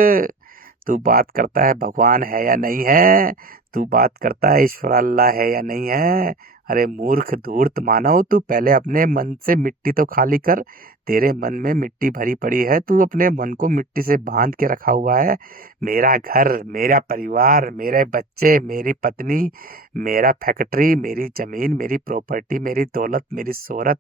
तू बात करता है भगवान है या नहीं है। तू बात करता है ईश्वर अल्लाह है या नहीं है। अरे मूर्ख धूर्त मानव, तू पहले अपने मन से मिट्टी तो खाली कर। तेरे मन में मिट्टी भरी पड़ी है, तू अपने मन को मिट्टी से बांध के रखा हुआ है। मेरा घर, मेरा परिवार, मेरे बच्चे, मेरी पत्नी, मेरा फैक्ट्री, मेरी जमीन, मेरी प्रॉपर्टी, मेरी दौलत, मेरी शोहरत,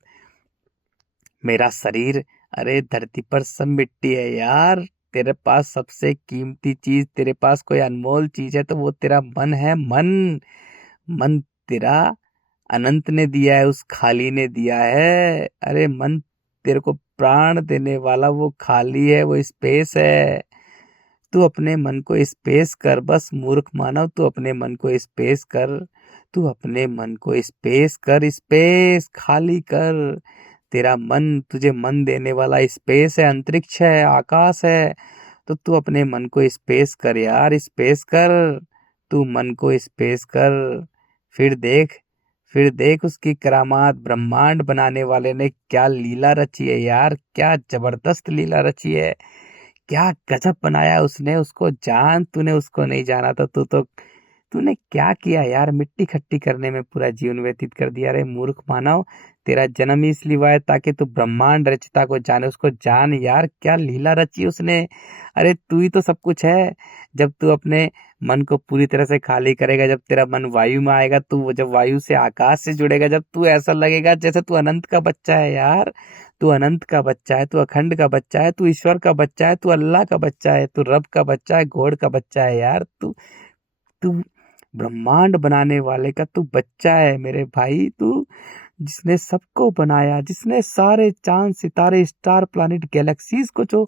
मेरा शरीर, अरे धरती पर सब मिट्टी है यार। तेरे पास सबसे कीमती चीज, तेरे पास कोई अनमोल चीज है तो वो तेरा मन है। मन मन तेरा अनंत ने दिया है, उस खाली ने दिया है। अरे मन, तेरे को प्राण देने वाला वो खाली है, वो स्पेस है। तू अपने मन को स्पेस कर, बस मूर्ख मानव, तू अपने मन को स्पेस कर। तू अपने मन को स्पेस कर, स्पेस खाली कर। तेरा मन, तुझे मन देने वाला स्पेस है, अंतरिक्ष है, आकाश है। तो तू अपने मन को स्पेस कर यार, स्पेस कर। तू मन को स्पेस कर। फिर देख, फिर देख उसकी करामात। ब्रह्मांड बनाने वाले ने क्या लीला रची है यार, क्या जबरदस्त लीला रची है। क्या गजब बनाया उसने, उसको जान। तूने उसको नहीं जाना था, तो तूने क्या किया यार, मिट्टी खट्टी करने में पूरा जीवन व्यतीत कर दिया। अरे मूर्ख मानव, तेरा जन्म ही इसलिए हुआ है ताकि तू ब्रह्मांड रचयिता को जाने, उसको जान यार, क्या लीला रची उसने। अरे तू ही तो सब कुछ है। जब तू अपने मन को पूरी तरह से खाली करेगा, जब तेरा मन वायु में आएगा, तू जब वायु से आकाश से जुड़ेगा, जब तू ऐसा लगेगा जैसे तू अनंत का बच्चा है यार। तू अनंत का बच्चा है, तू अखंड का बच्चा है, तू ईश्वर का बच्चा है, तू अल्लाह का बच्चा है, तू रब का बच्चा है, गॉड का बच्चा है यार। तू तू ब्रह्मांड बनाने वाले का तू बच्चा है मेरे भाई। तू जिसने सबको बनाया, जिसने सारे चांद सितारे स्टार प्लैनेट गैलेक्सीज को जो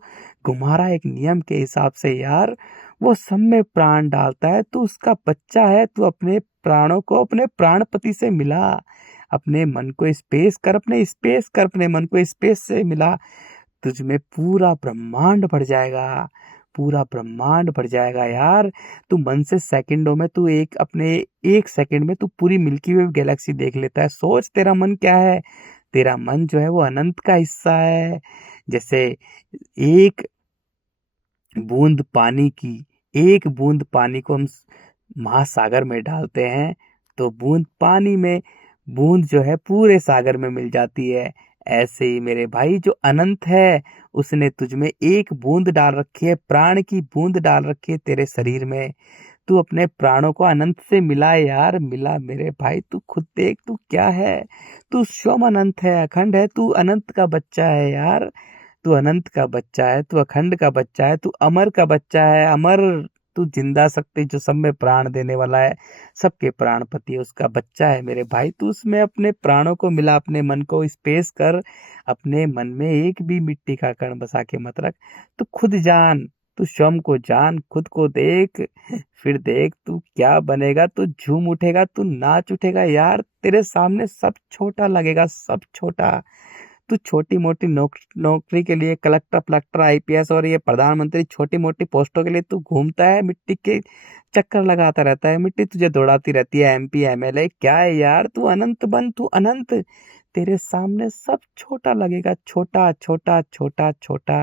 घुमा रहा है एक नियम के हिसाब से यार, वो सब में प्राण डालता है। तू उसका बच्चा है। तू अपने प्राणों को अपने प्राणपति से मिला। अपने मन को स्पेस कर, अपने स्पेस कर, अपने मन को स्पेस से मिला। तुझ में पूरा ब्रह्मांड भर जाएगा, पूरा ब्रह्मांड भर जाएगा यार। तू मन से सेकंडों में, तू एक अपने 1 सेकंड में तू पूरी मिल्की वे गैलेक्सी देख लेता है। सोच तेरा मन क्या है। तेरा मन जो है वो अनंत का हिस्सा है। जैसे एक बूंद पानी की, एक बूंद पानी को हम महासागर में डालते हैं, तो बूंद पानी में, बूंद जो है पूरे सागर में मिल जाती है। ऐसे ही मेरे भाई जो अनंत है, उसने तुझ में एक बूंद डाल रखी है, प्राण की बूंद डाल रखी है तेरे शरीर में। तू अपने प्राणों को अनंत से मिला यार, मिला मेरे भाई। तू खुद देख तू क्या है। तू स्वयं अनंत है, अखंड है, तू अनंत का बच्चा है यार। तू अनंत का बच्चा है, तू अखंड का बच्चा है, तू अमर का बच्चा है, अमर। तू जिंदा शक्ति जो सब में प्राण देने वाला है, सबके प्राणपति है, उसका बच्चा है मेरे भाई। तू उसमें अपने प्राणों को मिला, अपने मन को स्पेस कर। अपने मन में एक भी मिट्टी का कण बसा के मत रख। तू खुद जान, तू स्वयं को जान, खुद को देख। फिर देख तू क्या बनेगा। तू झूम उठेगा, तू नाच उठेगा यार। तेरे सामने सब छोटा लगेगा, सब छोटा। तू छोटी मोटी नौकरी के लिए, कलेक्टर फलेक्टर आईपीएस और ये प्रधानमंत्री, छोटी मोटी पोस्टों के लिए तू घूमता है, मिट्टी के चक्कर लगाता रहता है, मिट्टी तुझे दौड़ाती रहती है। एमपी एमएलए क्या है यार। तू अनंत बन, तू अनंत। तेरे सामने सब छोटा लगेगा, छोटा छोटा छोटा छोटा।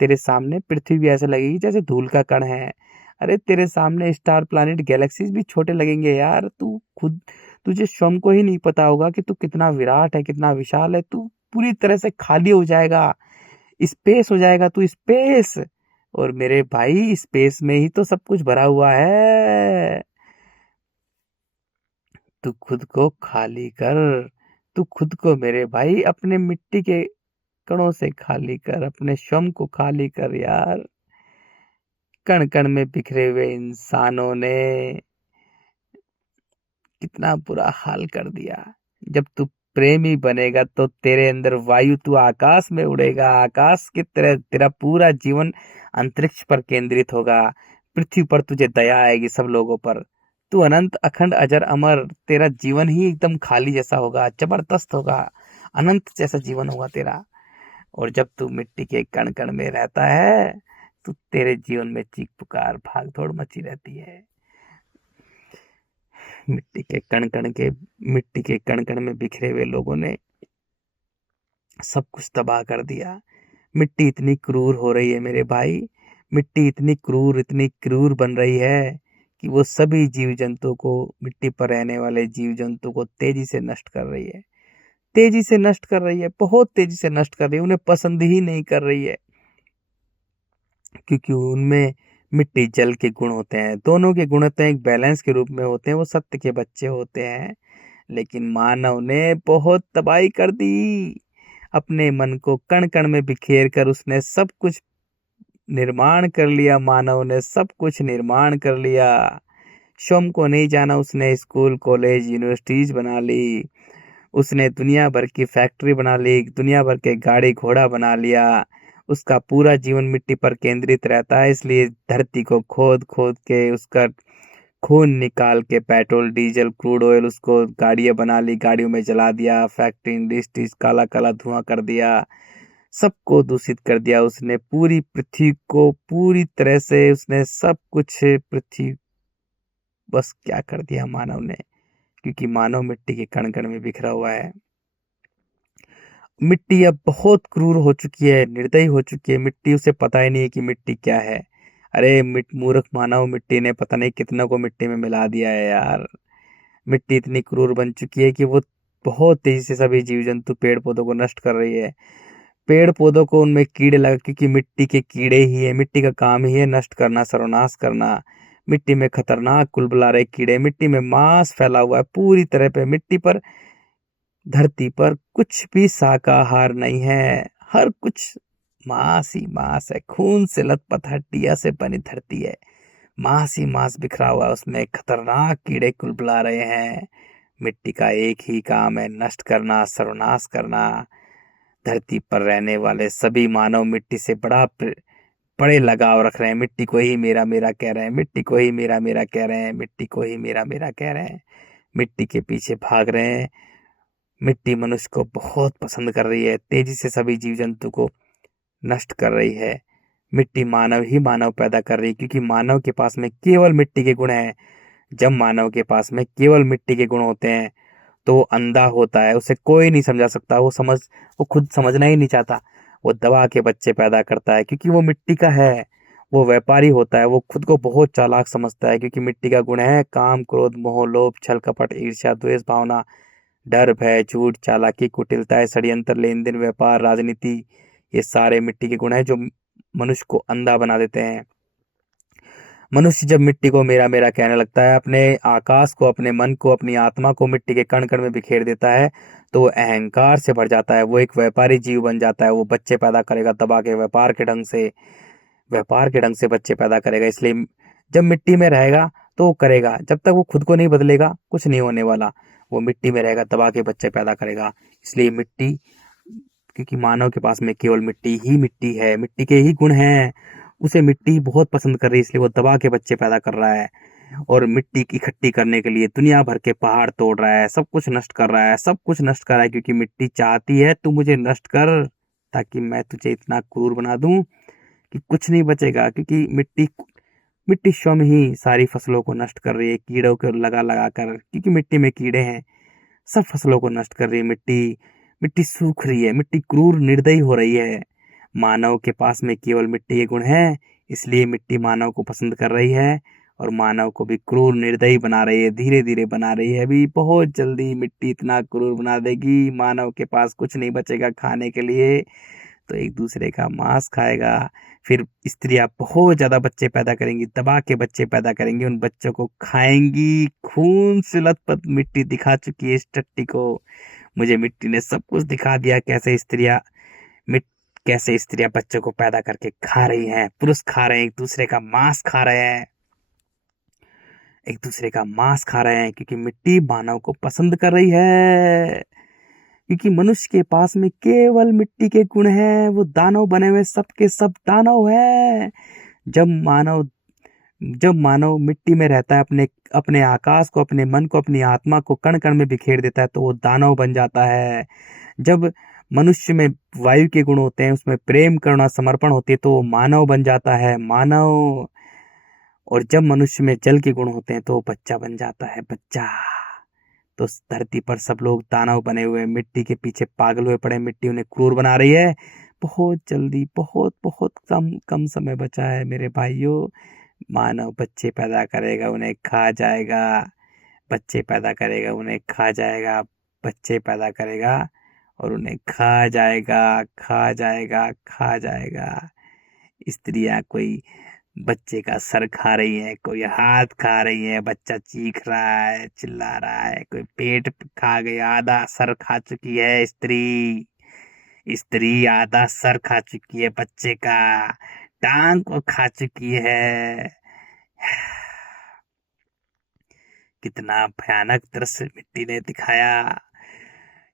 तेरे सामने पृथ्वी भी ऐसे लगेगी जैसे धूल का कण है। अरे तेरे सामने स्टार प्लैनेट गैलेक्सीज भी छोटे लगेंगे यार। तू खुद, तुझे स्वयं को ही नहीं पता होगा कि तू कितना विराट है, कितना विशाल है। तू पूरी तरह से खाली हो जाएगा, स्पेस हो जाएगा, तू स्पेस। और मेरे भाई स्पेस में ही तो सब कुछ भरा हुआ है। तू खुद को खाली कर। तू खुद को मेरे भाई अपने मिट्टी के कणों से खाली कर, अपने स्वयं को खाली कर यार। कण कण में बिखरे हुए इंसानों ने कितना बुरा हाल कर दिया। जब तू प्रेमी बनेगा तो तेरे अंदर वायु, तू आकाश में उड़ेगा, आकाश की तरह तेरा पूरा जीवन अंतरिक्ष पर केंद्रित होगा। पृथ्वी पर तुझे दया आएगी सब लोगों पर। तू अनंत अखंड अजर अमर, तेरा जीवन ही एकदम खाली जैसा होगा, जबरदस्त होगा, अनंत जैसा जीवन होगा तेरा। और जब तू मिट्टी के कण कण में रहता है, तो तेरे जीवन में चीख पुकार भाग दौड़ मची रहती है। मिट्टी के कण कण के मिट्टी के कण कण में बिखरे हुए लोगों ने सब कुछ तबाह कर दिया। मिट्टी इतनी क्रूर हो रही है मेरे भाई, मिट्टी इतनी क्रूर बन रही है कि वो सभी जीव जंतु को, मिट्टी पर रहने वाले जीव जंतु को तेजी से नष्ट कर रही है। तेजी से नष्ट कर रही है, बहुत तेजी से नष्ट कर रही है। उन्हें पसंद ही नहीं कर रही है, क्योंकि उनमें मिट्टी जल के गुण होते हैं। दोनों के गुण होते हैं, एक बैलेंस के रूप में होते हैं, वो सत्य के बच्चे होते हैं। लेकिन मानव ने बहुत तबाही कर दी। अपने मन को कण कण में बिखेर कर उसने सब कुछ निर्माण कर लिया। मानव ने सब कुछ निर्माण कर लिया। श्रम को नहीं जाना उसने, स्कूल कॉलेज यूनिवर्सिटीज बना ली, उसने दुनिया भर की फैक्ट्री बना ली, दुनिया भर के गाड़ी घोड़ा बना लिया। उसका पूरा जीवन मिट्टी पर केंद्रित रहता है, इसलिए धरती को खोद खोद के उसका खून निकाल के पेट्रोल डीजल क्रूड ऑयल उसको गाड़ियां बना ली, गाड़ियों में जला दिया, फैक्ट्री इंडस्ट्रीज काला काला धुआं कर दिया, सबको दूषित कर दिया उसने, पूरी पृथ्वी को पूरी तरह से उसने सब कुछ पृथ्वी बस क्या कर दिया मानव ने, क्योंकि मानव मिट्टी के कण कण में बिखरा हुआ है। मिट्टी अब बहुत क्रूर हो चुकी है, निर्दयी हो चुकी है। मिट्टी उसे पता ही नहीं है कि मिट्टी क्या है। अरे मूर्ख मानव, मिट्टी ने पता नहीं कितना को मिट्टी में मिला दिया है यार। मिट्टी इतनी क्रूर बन चुकी है कि वो बहुत तेजी से सभी जीव जंतु पेड़ पौधों को नष्ट कर रही है। पेड़ पौधों को उनमें कीड़े लगा, क्योंकि मिट्टी के कीड़े ही है, मिट्टी का काम ही है नष्ट करना, सर्वनाश करना। मिट्टी में खतरनाक कुलबुला रहे कीड़े, मिट्टी में मांस फैला हुआ है पूरी तरह पे। मिट्टी पर, धरती पर कुछ भी शाकाहार नहीं है, हर कुछ मांस ही मांस है। खून से लथपथ हड्डियां से बनी धरती है, मांस ही मांस बिखरा हुआ है, उसमें खतरनाक कीड़े कुलबुला रहे हैं। मिट्टी का एक ही काम है, नष्ट करना, सर्वनाश करना। धरती पर रहने वाले सभी मानव मिट्टी से बड़े लगाव रख रहे हैं, मिट्टी को ही मेरा मेरा कह रहे हैं, मिट्टी को ही मेरा मेरा कह रहे हैं, मिट्टी को ही मेरा मेरा कह रहे हैं, मिट्टी के पीछे भाग रहे हैं। मिट्टी मनुष्य को बहुत पसंद कर रही है, तेजी से सभी जीव जंतु को नष्ट कर रही है। मिट्टी मानव ही मानव पैदा कर रही है, क्योंकि मानव के पास में केवल मिट्टी के गुण हैं। जब मानव के पास में केवल मिट्टी के गुण होते हैं तो वो अंधा होता है, उसे कोई नहीं समझा सकता, वो खुद समझना ही नहीं चाहता। वो दबा के बच्चे पैदा करता है, क्योंकि वो मिट्टी का है। वो व्यापारी होता है, वो खुद को बहुत चालाक समझता है, क्योंकि मिट्टी का गुण है काम क्रोध मोह लोभ छल कपट ईर्ष्या द्वेष भावना, डर भय झूठ चालाकी कुटिलता है षड्यंत्र लेन देन व्यापार राजनीति। ये सारे मिट्टी के गुण हैं जो मनुष्य को अंधा बना देते हैं। मनुष्य जब मिट्टी को मेरा मेरा कहने लगता है, अपने आकाश को, अपने मन को, अपनी आत्मा को मिट्टी के कण कण में बिखेर देता है, तो वो अहंकार से भर जाता है। वो एक व्यापारी जीव बन जाता है। वो बच्चे पैदा करेगा दबा के, व्यापार के ढंग से बच्चे पैदा करेगा। इसलिए जब मिट्टी में रहेगा तो वो करेगा, जब तक वो खुद को नहीं बदलेगा कुछ नहीं होने वाला। वो मिट्टी में रहेगा, दबा के बच्चे पैदा करेगा। इसलिए मिट्टी, क्योंकि मानव के पास में केवल मिट्टी ही मिट्टी है, मिट्टी के ही गुण हैं, उसे मिट्टी बहुत पसंद कर रही है, इसलिए वो दबा के बच्चे पैदा कर रहा है। और मिट्टी की इकट्ठी करने के लिए दुनिया भर के पहाड़ तोड़ रहा है, सब कुछ नष्ट कर रहा है, सब कुछ नष्ट कर रहा है, क्योंकि मिट्टी चाहती है तू मुझे नष्ट कर, ताकि मैं तुझे इतना क्रूर बना दूं कि कुछ नहीं बचेगा। क्योंकि मिट्टी मिट्टी स्वयं ही सारी फसलों को नष्ट कर रही है, कीड़ों को लगा लगा कर, क्योंकि मिट्टी में कीड़े हैं, सब फसलों को नष्ट कर रही है मिट्टी। मिट्टी सूख रही है, मिट्टी क्रूर निर्दयी हो रही है। मानव के पास में केवल मिट्टी के गुण हैं, इसलिए मिट्टी मानव को पसंद कर रही है और मानव को भी क्रूर निर्दयी बना रही है, धीरे धीरे बना रही है। अभी बहुत जल्दी मिट्टी इतना क्रूर बना देगी, मानव के पास कुछ नहीं बचेगा खाने के लिए, तो एक दूसरे का मांस खाएगा। फिर स्त्रियां बहुत ज्यादा बच्चे पैदा करेंगी, दबा के बच्चे पैदा करेंगी, उन बच्चों को खाएंगी। खून से लथपथ मिट्टी दिखा चुकी है इस टट्टी को। मुझे मिट्टी ने सब कुछ दिखा दिया, मिट कैसे स्त्रियां बच्चों को पैदा करके खा रही हैं, पुरुष खा रहे हैं, एक दूसरे का मांस खा रहे हैं, एक दूसरे का मांस खा रहे हैं, क्योंकि मिट्टी मानव को पसंद कर रही है। क्योंकि मनुष्य के पास में केवल मिट्टी के गुण हैं, वो दानव बने हुए सबके सब दानव हैं। जब मानव जब मानव मिट्टी में रहता है, अपने अपने आकाश को, अपने मन को, अपनी आत्मा को कण कण में बिखेर देता है, तो वो दानव बन जाता है। जब मनुष्य में वायु के गुण होते हैं, उसमें प्रेम करुणा समर्पण होती है, तो वो मानव बन जाता है, मानव। और जब मनुष्य में जल के गुण होते हैं तो वो बच्चा बन जाता है, बच्चा। तो इस धरती पर सब लोग दानव बने हुए हैं, मिट्टी के पीछे पागल हुए पड़े, मिट्टी उन्हें क्रूर बना रही है। बहुत जल्दी, बहुत बहुत कम कम समय बचा है मेरे भाइयों। मानव बच्चे पैदा करेगा, उन्हें खा जाएगा, बच्चे पैदा करेगा, उन्हें खा जाएगा, बच्चे पैदा करेगा और उन्हें खा जाएगा, खा जाएगा, खा जाएगा। स्त्रियां कोई बच्चे का सर खा रही है, कोई हाथ खा रही है, बच्चा चीख रहा है, चिल्ला रहा है, कोई पेट खा गई, आधा सर खा चुकी है स्त्री। स्त्री आधा सर खा चुकी है बच्चे का, टांग को खा चुकी है। कितना भयानक दृश्य मिट्टी ने दिखाया।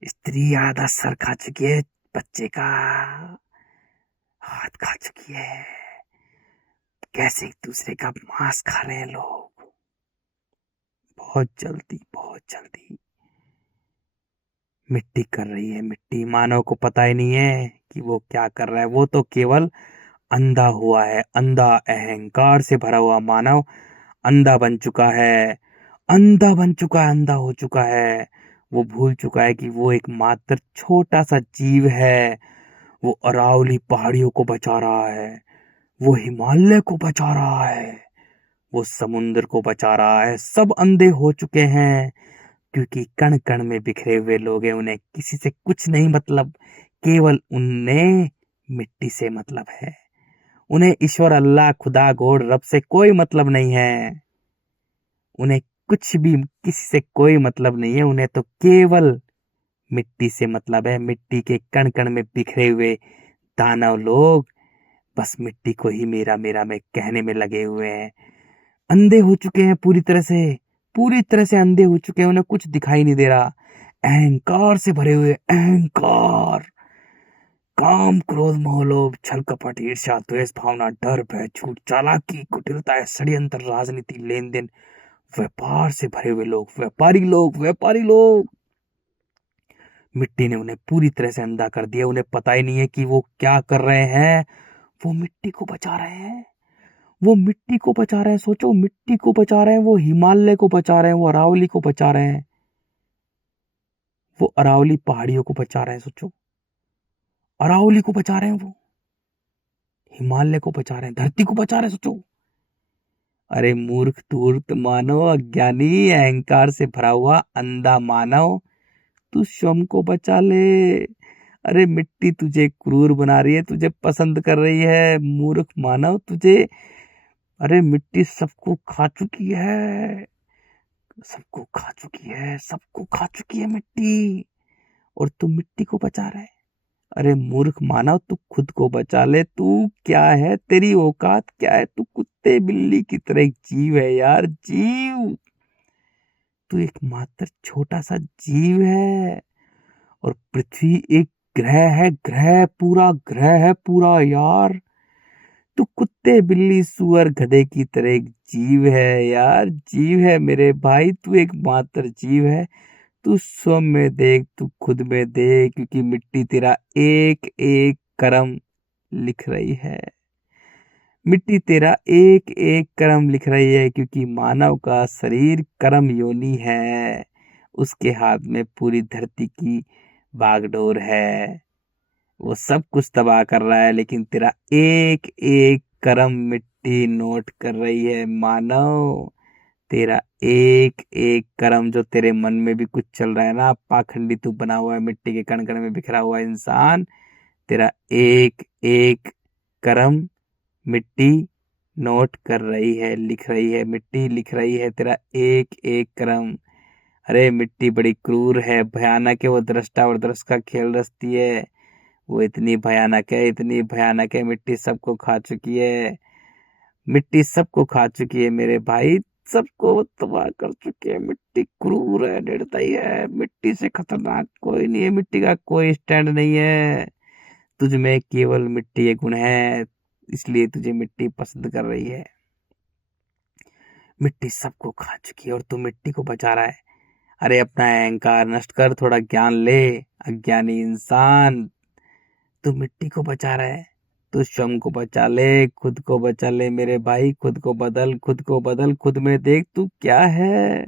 स्त्री आधा सर खा चुकी है, बच्चे का हाथ खा चुकी है। कैसे एक दूसरे का मांस खा रहे हैं लोग। बहुत जल्दी, बहुत जल्दी मिट्टी कर रही है। मिट्टी मानव को पता ही नहीं है कि वो क्या कर रहा है। वो तो केवल अंधा हुआ है। अंधा, अहंकार से भरा हुआ मानव अंधा बन चुका है। अंधा बन चुका है, अंधा हो चुका है। वो भूल चुका है कि वो एक मात्र छोटा सा जीव है। वो अरावली पहाड़ियों को बचा रहा है, वो हिमालय को बचा रहा है, वो समुद्र को बचा रहा है। सब अंधे हो चुके हैं क्योंकि कण कण में बिखरे हुए लोग हैं। उन्हें किसी से कुछ नहीं मतलब, केवल उन्हें मिट्टी से मतलब है। उन्हें ईश्वर, अल्लाह, खुदा, गॉड, रब से कोई मतलब नहीं है। उन्हें कुछ भी किसी से कोई मतलब नहीं है। उन्हें तो केवल मिट्टी से मतलब है। मिट्टी के कण कण में बिखरे हुए दानव लोग बस मिट्टी को ही मेरा मेरा में कहने में लगे हुए हैं। अंधे हो चुके हैं, पूरी तरह से अंधे हो चुके हैं। उन्हें कुछ दिखाई नहीं दे रहा। अहंकार से भरे हुए, अहंकार, काम, क्रोध, मोह, लोभ, छल, कपट, ईर्ष्या, द्वेष, भावना, डर, भय, झूठ, चालाकी, कुटिलता, षड्यंत्र, राजनीति, लेन देन, व्यापार से भरे हुए लोग, व्यापारी लोग। मिट्टी ने उन्हें पूरी तरह से अंधा कर दिया। उन्हें पता ही नहीं है कि वो क्या कर रहे हैं। वो मिट्टी को बचा रहे हैं। वो मिट्टी को बचा रहे हैं। सोचो, मिट्टी को बचा रहे हैं। वो हिमालय को बचा रहे हैं। वो अरावली को बचा रहे हैं। वो अरावली पहाड़ियों को बचा रहे हैं। सोचो, अरावली को बचा रहे हैं। वो हिमालय को बचा रहे हैं, धरती को बचा रहे हैं। सोचो, अरे मूर्ख, धूर्त मानव, अज्ञानी, अहंकार से भरा हुआ अंधा मानव, तू स्वयं को बचा ले। अरे मिट्टी तुझे क्रूर बना रही है, तुझे पसंद कर रही है। मूर्ख मानव, तुझे, अरे मिट्टी सबको खा चुकी है, सबको खा चुकी है, सबको खा चुकी है मिट्टी, और तू मिट्टी को बचा रहा है। अरे मूर्ख मानव, तू खुद को बचा ले। तू क्या है, तेरी औकात क्या है? तू कुत्ते बिल्ली की तरह एक जीव है यार, जीव। तू एक मात्र छोटा सा जीव है, और पृथ्वी एक ग्रह है, ग्रह है पूरा यार। तू कुत्ते बिल्ली सुअर गधे की तरह एक जीव है यार, जीव है मेरे भाई। तू एक मात्र जीव है। तू स्वयं में देख, तू खुद में देख, क्योंकि मिट्टी तेरा एक एक कर्म लिख रही है। मिट्टी तेरा एक एक कर्म लिख रही है, क्योंकि मानव का शरीर कर्म योनि है। उसके हाथ में पूरी धरती की बागडोर है। वो सब कुछ तबाह कर रहा है, लेकिन तेरा एक एक कर्म मिट्टी नोट कर रही है मानव। तेरा एक एक कर्म, जो तेरे मन में भी कुछ चल रहा है ना, पाखंडी तू बना हुआ है, मिट्टी के कण कण में बिखरा हुआ इंसान, तेरा एक एक कर्म मिट्टी नोट कर रही है, लिख रही है। मिट्टी लिख रही है तेरा एक एक कर्म। अरे मिट्टी बड़ी क्रूर है, भयानक है। वो दृष्टा और दृष्ट का खेल रचती है। वो इतनी भयानक है, इतनी भयानक है। मिट्टी सबको खा चुकी है। मिट्टी सबको खा चुकी है मेरे भाई, सबको तबाह कर चुकी है। मिट्टी क्रूर है, निर्दयी है। मिट्टी से खतरनाक कोई नहीं है। मिट्टी का कोई स्टैंड नहीं है। तुझ में केवल मिट्टी के गुण है, इसलिए तुझे मिट्टी पसंद कर रही है। मिट्टी सबको खा चुकी है और तू मिट्टी को बचा रहा है। अरे अपना अहंकार नष्ट कर, थोड़ा ज्ञान ले। अज्ञानी इंसान, तू मिट्टी को बचा रहा है। तू स्वयं को बचा ले, खुद को बचा ले मेरे भाई। खुद को बदल, खुद को बदल। खुद में देख तू क्या है।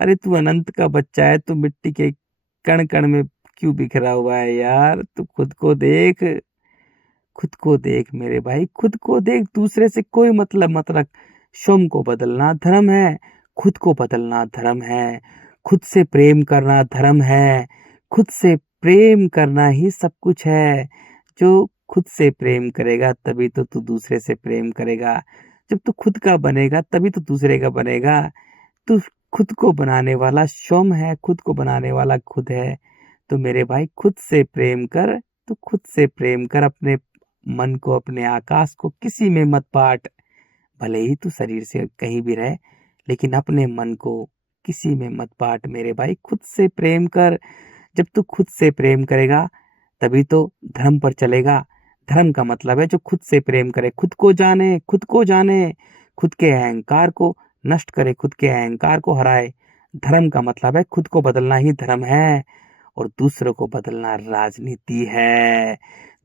अरे तू अनंत का बच्चा है। तू मिट्टी के कण कण में क्यों बिखरा हुआ है यार? तू खुद को देख, खुद को देख मेरे भाई, खुद को देख। दूसरे से कोई मतलब मत रख। स्वयं को बदलना धर्म है, खुद को बदलना धर्म है, खुद से प्रेम करना धर्म है। खुद से प्रेम करना ही सब कुछ है। जो खुद से प्रेम करेगा तभी तो तू दूसरे से प्रेम करेगा। जब तू खुद का बनेगा तभी तो दूसरे का बनेगा। तू खुद को बनाने वाला स्वयं है, खुद को बनाने वाला खुद है। तो मेरे भाई, खुद से प्रेम कर। तू खुद से प्रेम कर। अपने मन को, अपने आकाश को किसी में मत बांट। भले ही तू शरीर से कहीं भी रहे, लेकिन अपने मन को किसी में मत बांट मेरे भाई, खुद से प्रेम कर। जब तू खुद से प्रेम करेगा तभी तो धर्म पर चलेगा। धर्म का मतलब है जो खुद से प्रेम करे, खुद को जाने, खुद को जाने, खुद के अहंकार को नष्ट करे, खुद के अहंकार को हराए। धर्म का मतलब है खुद को बदलना ही धर्म है, और दूसरों को बदलना राजनीति है।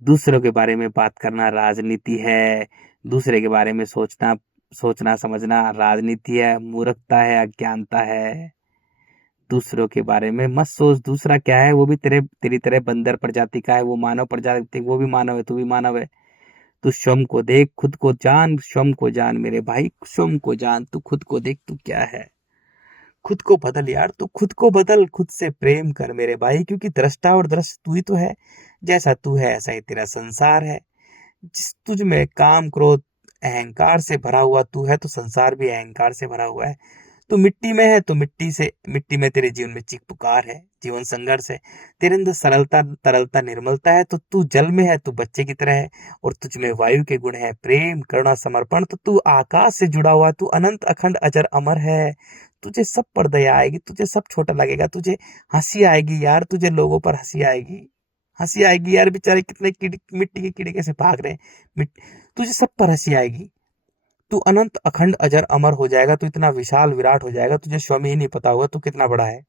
दूसरों के बारे में बात करना राजनीति है। दूसरे के बारे में सोचना सोचना समझना राजनीति है, मूर्खता है, अज्ञानता है। दूसरों के बारे में मत सोच, दूसरा क्या है, वो भी तेरी तरह बंदर प्रजाति का है, वो मानव प्रजाति, वो भी मानव है, तू भी मानव है। तू स्वयं को देख, खुद को जान, स्वयं को जान मेरे भाई, स्वयं को जान। तू खुद को देख, तू क्या है। खुद को बदल यार, तू खुद को बदल, खुद से प्रेम कर मेरे भाई, क्योंकि दृष्टा और दृश्य तू ही तो है। जैसा तू है ऐसा ही तेरा संसार है। जिस तुझ में काम क्रोध अहंकार से भरा हुआ तू है, तो संसार भी अहंकार से भरा हुआ है। तू मिट्टी में है तो मिट्टी में तेरे जीवन में चीख पुकार है, जीवन संघर्ष है। तेरे अंदर सरलता तरलता निर्मलता है, तो तू जल में है, तू बच्चे की तरह है। और तुझ में वायु के गुण है, प्रेम करुणा समर्पण, तो तू आकाश से जुड़ा हुआ, तू अनंत अखंड अजर अमर है। तुझे सब पर दया आएगी, तुझे सब छोटा लगेगा, तुझे हंसी आएगी यार, तुझे लोगों पर हंसी आएगी। हंसी आएगी यार, बेचारे कितने मिट्टी के कीड़े कैसे भाग रहे हैं। तुझे सब पर हंसी आएगी। तू अनंत अखंड अजर अमर हो जाएगा, तू इतना विशाल विराट हो जाएगा, तुझे स्वयं ही नहीं पता होगा तू कितना बड़ा है।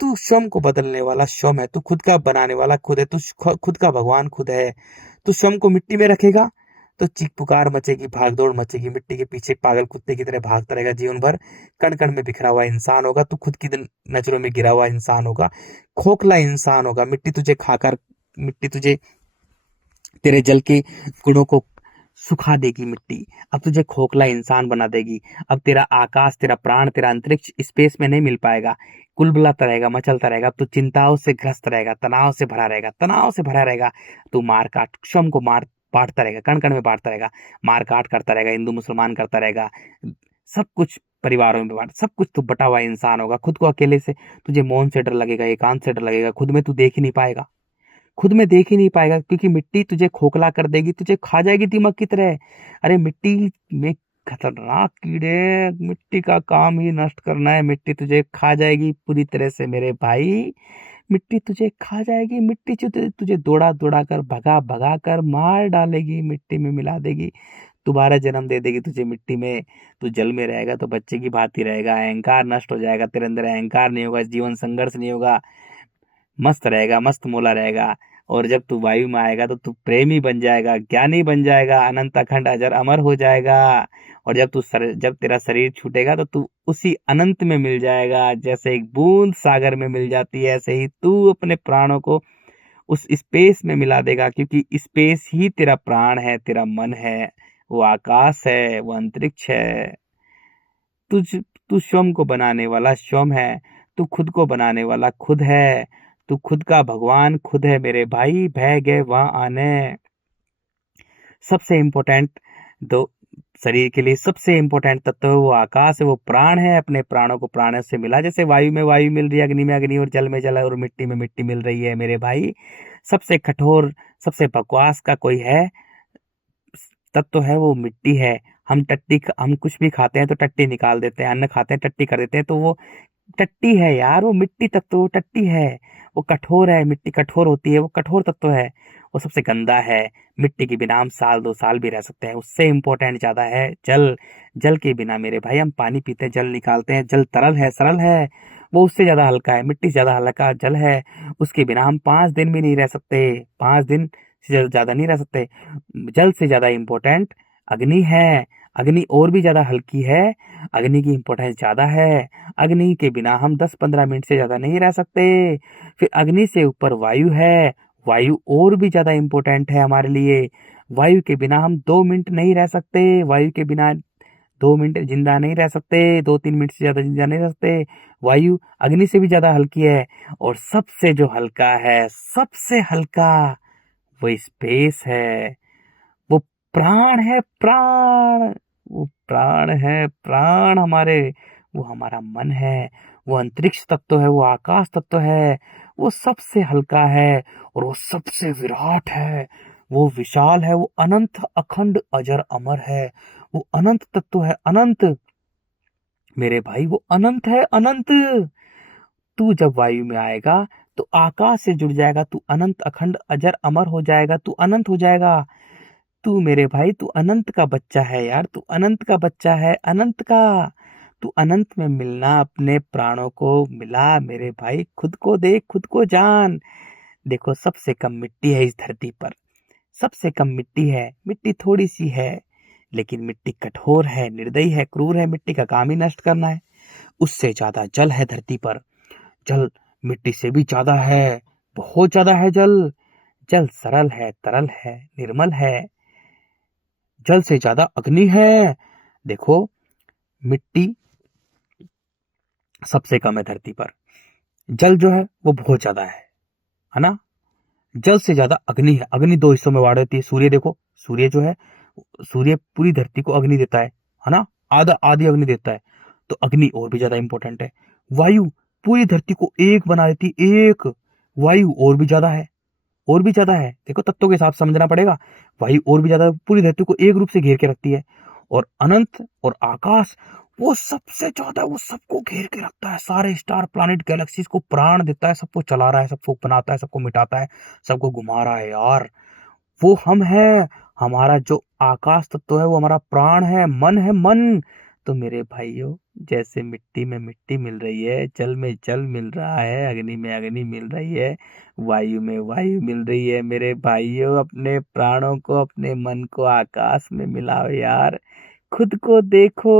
तू स्वयं को बदलने वाला स्वयं है, तू खुद का बनाने वाला खुद है, तू खुद का भगवान खुद है। तू स्वयं को मिट्टी में रखेगा तो चीख पुकार मचेगी, भागदौड़ मचेगी, मिट्टी के पीछे पागल कुत्ते की तरह भागता रहेगा जीवन भर। कण कण में बिखरा हुआ इंसान होगा, तू खुद की नजरों में गिरा हुआ इंसान होगा, खोखला इंसान होगा। मिट्टी तुझे तेरे जल के गुणों को सुखा देगी मिट्टी। अब तुझे खोखला इंसान बना देगी। अब तेरा आकाश, तेरा प्राण, तेरा अंतरिक्ष स्पेस में नहीं मिल पाएगा। कुलबुलाता रहेगा, मचलता रहेगा। तू चिंताओं से ग्रस्त रहेगा, तनाव से भरा रहेगा, तनाव से भरा रहेगा। तू मार काट स्वयं को मार बांटता रहेगा, कण कण में बांटता रहेगा, मार काट करता रहेगा, हिंदू मुसलमान करता रहेगा, सब कुछ परिवारों में बांट, सब कुछ तू बटा हुआ इंसान होगा। खुद को अकेले से तुझे मौन से डर लगेगा, एकांत से डर लगेगा, खुद में तू देख ही नहीं पाएगा, खुद में देख ही नहीं पाएगा, क्योंकि मिट्टी तुझे खोखला कर देगी, तुझे खा जाएगी दीमक की तरह। अरे मिट्टी में खतरनाक कीड़े, मिट्टी का काम ही नष्ट करना है। मिट्टी तुझे खा जाएगी पूरी तरह से मेरे भाई, मिट्टी तुझे खा जाएगी। मिट्टी तुझे दौड़ा दौड़ा कर, भगा भगा कर मार डालेगी, मिट्टी में मिला देगी, दोबारा जन्म दे देगी तुझे मिट्टी में। तू जल में रहेगा तो बच्चे की भांति रहेगा, अहंकार नष्ट हो जाएगा, तेरे अंदर अहंकार नहीं होगा, जीवन संघर्ष नहीं होगा, मस्त रहेगा, मस्त मोला रहेगा। और जब तू वायु में आएगा तो तू प्रेमी बन जाएगा, ज्ञानी बन जाएगा, अनंत अखंड अजर अमर हो जाएगा। और जब तेरा शरीर छूटेगा तो तू उसी अनंत में मिल जाएगा। जैसे एक बूंद सागर में मिल जाती है, ऐसे ही तू अपने प्राणों को उस स्पेस में मिला देगा, क्योंकि स्पेस ही तेरा प्राण है, तेरा मन है, वो आकाश है, वो अंतरिक्ष है। तुझ तू स्वयं को बनाने वाला स्वयं है, तू खुद को बनाने वाला खुद है, तू खुद का भगवान खुद है मेरे भाई। भय गए वहां आने। सबसे इम्पोर्टेंट दो शरीर के लिए सबसे इम्पोर्टेंट तत्व है वो आकाश है, वो प्राण है। अपने प्राणों को प्राण से मिला, जैसे वायु में वायु मिल रही है, अग्नि में अग्नि, और जल में जल, और मिट्टी में मिट्टी मिल रही है मेरे भाई। सबसे कठोर, सबसे बकवास का कोई है तत्व है वो मिट्टी है। हम कुछ भी खाते हैं तो टट्टी निकाल देते हैं, अन्न खाते हैं टट्टी कर देते हैं, तो वो टट्टी है यार, वो मिट्टी तत्व, वो टट्टी है, वो कठोर है। मिट्टी कठोर होती है, वो कठोर तत्व है, वो सबसे गंदा है। मिट्टी के बिना हम साल 2 साल भी रह सकते हैं। उससे इम्पोर्टेंट ज्यादा है जल। जल के बिना मेरे भाई, हम पानी पीते हैं, जल निकालते हैं, जल तरल है, सरल है, वो उससे ज्यादा हल्का है। मिट्टी से ज्यादा हल्का जल है, उसके बिना हम 5 दिन भी नहीं रह सकते, 5 दिन से ज्यादा नहीं रह सकते। जल से ज्यादा इम्पोर्टेंट अग्नि है। अग्नि और भी ज्यादा हल्की है, अग्नि की इम्पोर्टेंस ज्यादा है। अग्नि के बिना हम 10-15 मिनट से ज्यादा नहीं रह सकते। फिर अग्नि से ऊपर वायु है, वायु और भी ज्यादा इम्पोर्टेंट है हमारे लिए। वायु के बिना हम 2 मिनट नहीं रह सकते, वायु के बिना 2 मिनट जिंदा नहीं रह सकते, 2-3 मिनट से ज्यादा जिंदा नहीं रह सकते। वायु अग्नि से भी ज्यादा हल्की है। और सबसे जो हल्का है, सबसे हल्का, वो स्पेस है, वो प्राण है, प्राण, वो प्राण है, प्राण हमारे, वो हमारा मन है, वो अंतरिक्ष तत्व है, वो आकाश तत्व है, वो सबसे हल्का है, और वो सबसे विराट है, वो विशाल है, वो अनंत अखंड अजर अमर है, वो अनंत तत्व है, अनंत। मेरे भाई वो अनंत है, अनंत। तू जब वायु में आएगा तो आकाश से जुड़ जाएगा, तू अनंत अखंड अजर अमर हो जाएगा, तू अनंत हो जाएगा। तू मेरे भाई, तू अनंत का बच्चा है यार, तू अनंत का बच्चा है, अनंत का। तू अनंत में मिलना, अपने प्राणों को मिला मेरे भाई, खुद को देख, खुद को जान। देखो, सबसे कम मिट्टी है इस धरती पर, सबसे कम मिट्टी है, मिट्टी थोड़ी सी है, लेकिन मिट्टी कठोर है, निर्दयी है, क्रूर है, मिट्टी का काम ही नष्ट करना है। उससे ज्यादा जल है धरती पर, जल मिट्टी से भी ज्यादा है, बहुत ज्यादा है जल। जल सरल है, तरल है, निर्मल है। जल से ज्यादा अग्नि है। देखो, मिट्टी सबसे कम है धरती पर, जल जो है वो बहुत ज्यादा है ना। जल से ज्यादा अग्नि है। अग्नि दो हिस्सों में बांट देती है। सूर्य देखो, सूर्य जो है, सूर्य पूरी धरती को अग्नि देता है ना, आधा आधी अग्नि देता है। तो अग्नि और भी ज्यादा इंपॉर्टेंट है। वायु पूरी धरती को एक बना देती, एक। वायु और भी ज्यादा है, और भी ज्यादा है। देखो, तत्वों के हिसाब से समझना पड़ेगा। वायु और भी ज्यादा पूरी धरती को एक रूप से घेर के रखती है। और अनंत और आकाश, वो सबसे ज्यादा, वो सबको घेर के रखता है, सारे स्टार प्लैनेट गैलेक्सीज को प्राण देता है, सबको चला रहा है, सबको बनाता है, सबको मिटाता है, सबको घुमा रहा है यार। वो हम है। हमारा जो आकाश तत्व है वो हमारा प्राण है, मन है, मन। तो मेरे भाइयों, जैसे मिट्टी में मिट्टी मिल रही है, जल में जल मिल रहा है, अग्नि में अग्नि मिल रही है, वायु में वायु मिल रही है, मेरे भाइयों, अपने प्राणों को, अपने मन को आकाश में मिलाओ यार। खुद को देखो,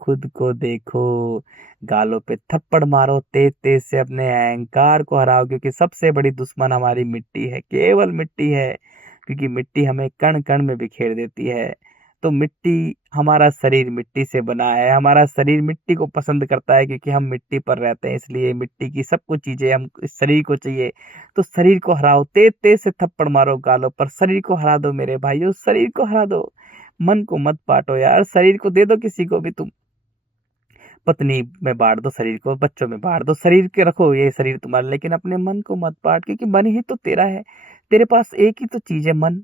खुद को देखो। गालों पे थप्पड़ मारो, तेज तेज से अपने अहंकार को हराओ, क्योंकि सबसे बड़ी दुश्मन हमारी मिट्टी है, केवल मिट्टी है। क्योंकि मिट्टी हमें कण कण में बिखेर देती है। तो मिट्टी, हमारा शरीर मिट्टी से बना है, हमारा शरीर मिट्टी को पसंद करता है, क्योंकि हम मिट्टी पर रहते हैं, इसलिए मिट्टी की सब कुछ चीजें हम इस शरीर को चाहिए। तो शरीर को हराओ, तेज तेज से थप्पड़ मारो गालों पर, शरीर को हरा दो मेरे भाइयों, शरीर को हरा दो। मन को मत बांटो यार, शरीर को दे दो किसी को भी तुम। पत्नी में बांट दो शरीर को, बच्चों में बांट दो, शरीर के रखो ये शरीर तुम्हारा, लेकिन अपने मन को मत बांट, क्योंकि मन ही तो तेरा है। तेरे पास एक ही तो चीज है, मन।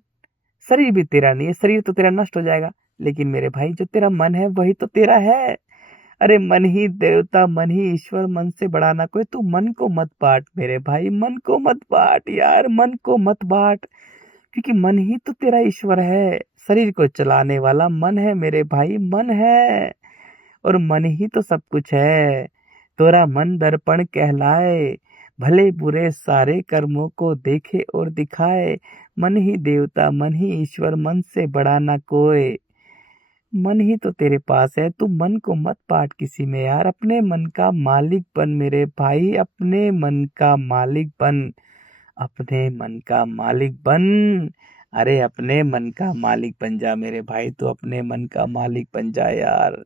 शरीर भी तेरा नहीं है, शरीर तो तेरा नष्ट हो जाएगा, लेकिन मेरे भाई, जो तेरा मन है वही तो तेरा है। अरे मन ही देवता, मन ही ईश्वर, मन से बड़ा ना कोई। तू मन को मत बांट मेरे भाई, मन को मत बांट यार, मन को मत बांट। क्योंकि मन ही तो तेरा ईश्वर है। शरीर को चलाने वाला मन है मेरे भाई, मन है। और मन ही तो सब कुछ है। तोरा मन दर्पण कहलाए, भले बुरे सारे कर्मों को देखे और दिखाए। मन ही देवता, मन ही ईश्वर, मन से बड़ा ना कोई। मन ही तो तेरे पास है, तू मन को मत बांट किसी में यार। अपने मन का मालिक बन मेरे भाई, अपने मन का मालिक बन, अपने मन का मालिक बन। अरे अपने मन का मालिक बन जा मेरे भाई, तू अपने मन का मालिक बन जा यार।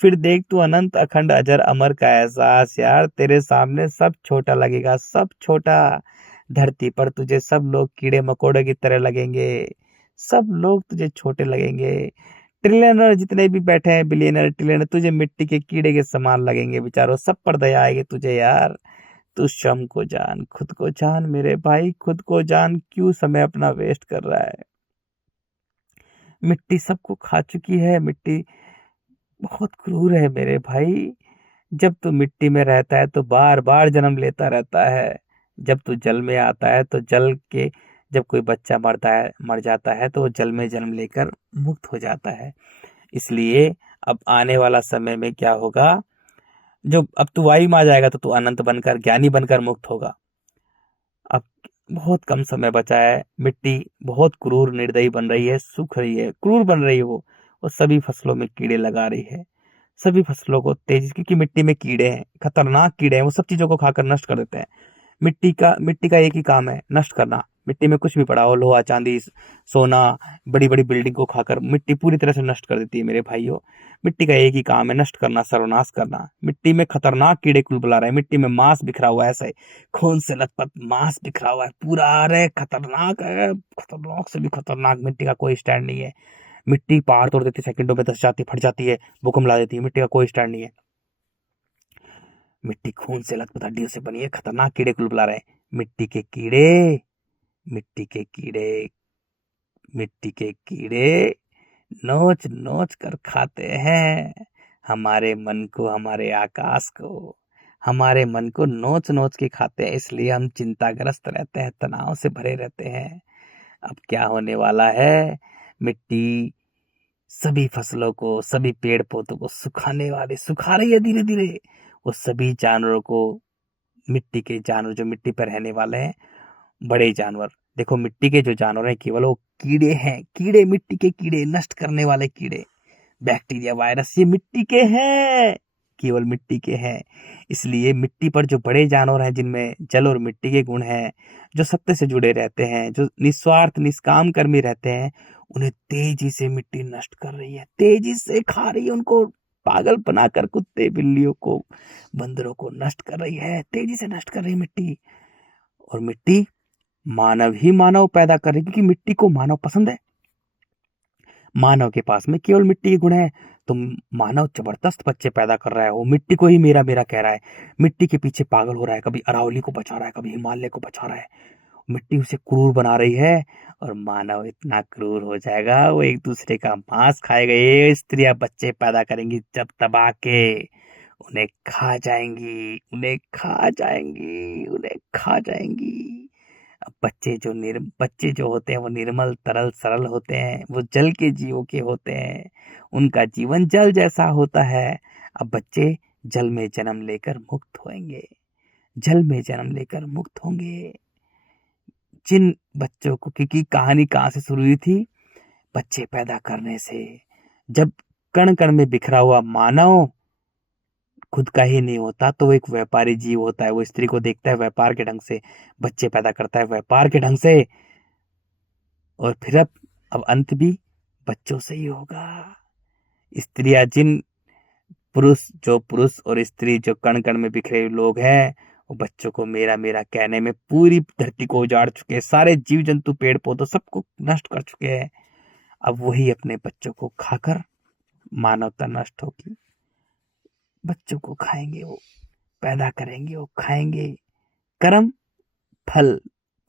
फिर देख, तू अनंत अखंड अजर अमर का एहसास यार, तेरे सामने सब छोटा लगेगा, सब छोटा। धरती पर तुझे सब लोग कीड़े मकोड़े की तरह लगेंगे, सब लोग तुझे छोटे लगेंगे। ट्रिलियनर जितने भी बैठे हैं, बिलियनर, ट्रिलियनर, तुझे मिट्टी के कीड़े के समान लगेंगे बेचारों, सब पर दया आएगी तुझे यार। तू शम को जान, खुद को जान मेरे भाई, खुद को जान। क्यों समय अपना वेस्ट कर रहा है? मिट्टी सबको खा चुकी है, मिट्टी बहुत क्रूर है मेरे भाई। जब तू मिट्टी में रहता है तो बार बार जन्म लेता रहता है। जब तू जल में आता है तो जल के, जब कोई बच्चा मरता है, मर जाता है, तो वो जल में जन्म लेकर मुक्त हो जाता है। इसलिए अब आने वाला समय में क्या होगा, जो अब तू वायु में आ जाएगा तो तू अनंत बनकर, ज्ञानी बनकर मुक्त होगा। अब बहुत कम समय बचा है। मिट्टी बहुत क्रूर निर्दयी बन रही है, सूख रही है, क्रूर बन रही है वो। और सभी फसलों में कीड़े लगा रही है, सभी फसलों को तेजी, क्योंकि मिट्टी में कीड़े हैं, खतरनाक कीड़े हैं, वो सब चीजों को खाकर नष्ट कर देते हैं। मिट्टी का एक ही काम है, नष्ट करना। मिट्टी में कुछ भी पड़ा हो, लोहा चांदी सोना, बड़ी बड़ी बिल्डिंग को खाकर मिट्टी पूरी तरह से नष्ट कर देती है मेरे भाइयों। मिट्टी का एक ही काम है, नष्ट करना, सर्वनाश करना। मिट्टी में खतरनाक कीड़े कुल बुला रहे हैं, मिट्टी में मांस बिखरा हुआ है, ऐसा ही खून से लथपथ मांस बिखरा हुआ है पूरा। अरे खतरनाक है, खतरनाक से भी खतरनाक। मिट्टी का कोई स्टैंड नहीं है। मिट्टी पहाड़ तोड़ देती है, सेकंडों में धस जाती, फट जाती है, भूकंप ला देती है। मिट्टी का कोई स्टैंड नहीं है। मिट्टी खून से लथपथ हड्डियों से बनी है, खतरनाक कीड़े कुल बुला रहे हैं। मिट्टी के कीड़े, मिट्टी के कीड़े, मिट्टी के कीड़े नोच नोच कर खाते हैं हमारे मन को, हमारे आकाश को, हमारे मन को नोच नोच के खाते हैं, इसलिए हम चिंताग्रस्त रहते हैं, तनाव से भरे रहते हैं। अब क्या होने वाला है? मिट्टी सभी फसलों को, सभी पेड़ पौधों को सुखा रही है धीरे धीरे। वो सभी जानवरों को, मिट्टी के जानवर जो मिट्टी पर रहने वाले हैं, बड़े जानवर, देखो मिट्टी के जो जानवर हैं केवल वो कीड़े हैं, कीड़े, मिट्टी के कीड़े, नष्ट करने वाले कीड़े, बैक्टीरिया, वायरस, ये मिट्टी के हैं, केवल मिट्टी के हैं। इसलिए मिट्टी पर जो बड़े जानवर हैं, जिनमें जल और मिट्टी के गुण हैं, जो सत्य से जुड़े रहते हैं, जो निस्वार्थ निष्काम कर्मी रहते हैं, उन्हें तेजी से मिट्टी नष्ट कर रही है, तेजी से खा रही है, उनको पागल बनाकर, कुत्ते बिल्लियों को, बंदरों को नष्ट कर रही है, तेजी से नष्ट कर रही है मिट्टी। और मिट्टी मानव ही मानव पैदा कर रही है, क्योंकि मिट्टी को मानव पसंद है। मानव के पास में केवल मिट्टी के गुण है, तो मानव जबरदस्त बच्चे पैदा कर रहा है, वो मिट्टी को ही मेरा मेरा कह रहा है, मिट्टी के पीछे पागल हो रहा है, कभी अरावली को बचा रहा है, कभी हिमालय को बचा रहा है, मिट्टी उसे क्रूर बना रही है। और मानव इतना क्रूर हो जाएगा, वो एक दूसरे का मांस खाएगा, ये स्त्रियां बच्चे पैदा करेंगी जब दबा के, उन्हें खा जाएंगी, उन्हें खा जाएंगी, उन्हें खा जाएंगी। अब बच्चे जो होते हैं वो निर्मल तरल सरल होते हैं, वो जल के जीवों के होते हैं, उनका जीवन जल जैसा होता है। अब बच्चे जल में जन्म लेकर मुक्त होंगे, जल में जन्म लेकर मुक्त होंगे। जिन बच्चों को, क्योंकि कहानी कहाँ से शुरू हुई थी? बच्चे पैदा करने से। जब कण कण में बिखरा हुआ मानव खुद का ही नहीं होता, तो वो एक व्यापारी जीव होता है, वो स्त्री को देखता है व्यापार के ढंग से, बच्चे पैदा करता है व्यापार के ढंग से, और फिर अब अंत भी बच्चों से ही होगा। स्त्रियां, जिन पुरुष और स्त्री जो कण कण में बिखरे हुए लोग हैं, वो बच्चों को मेरा मेरा कहने में पूरी धरती को उजाड़ चुके हैं, सारे जीव जंतु पेड़ पौधों सबको नष्ट कर चुके हैं। अब वही अपने बच्चों को खाकर मानवता नष्ट होगी। बच्चों को खाएंगे, वो पैदा करेंगे, वो खाएंगे। कर्म फल,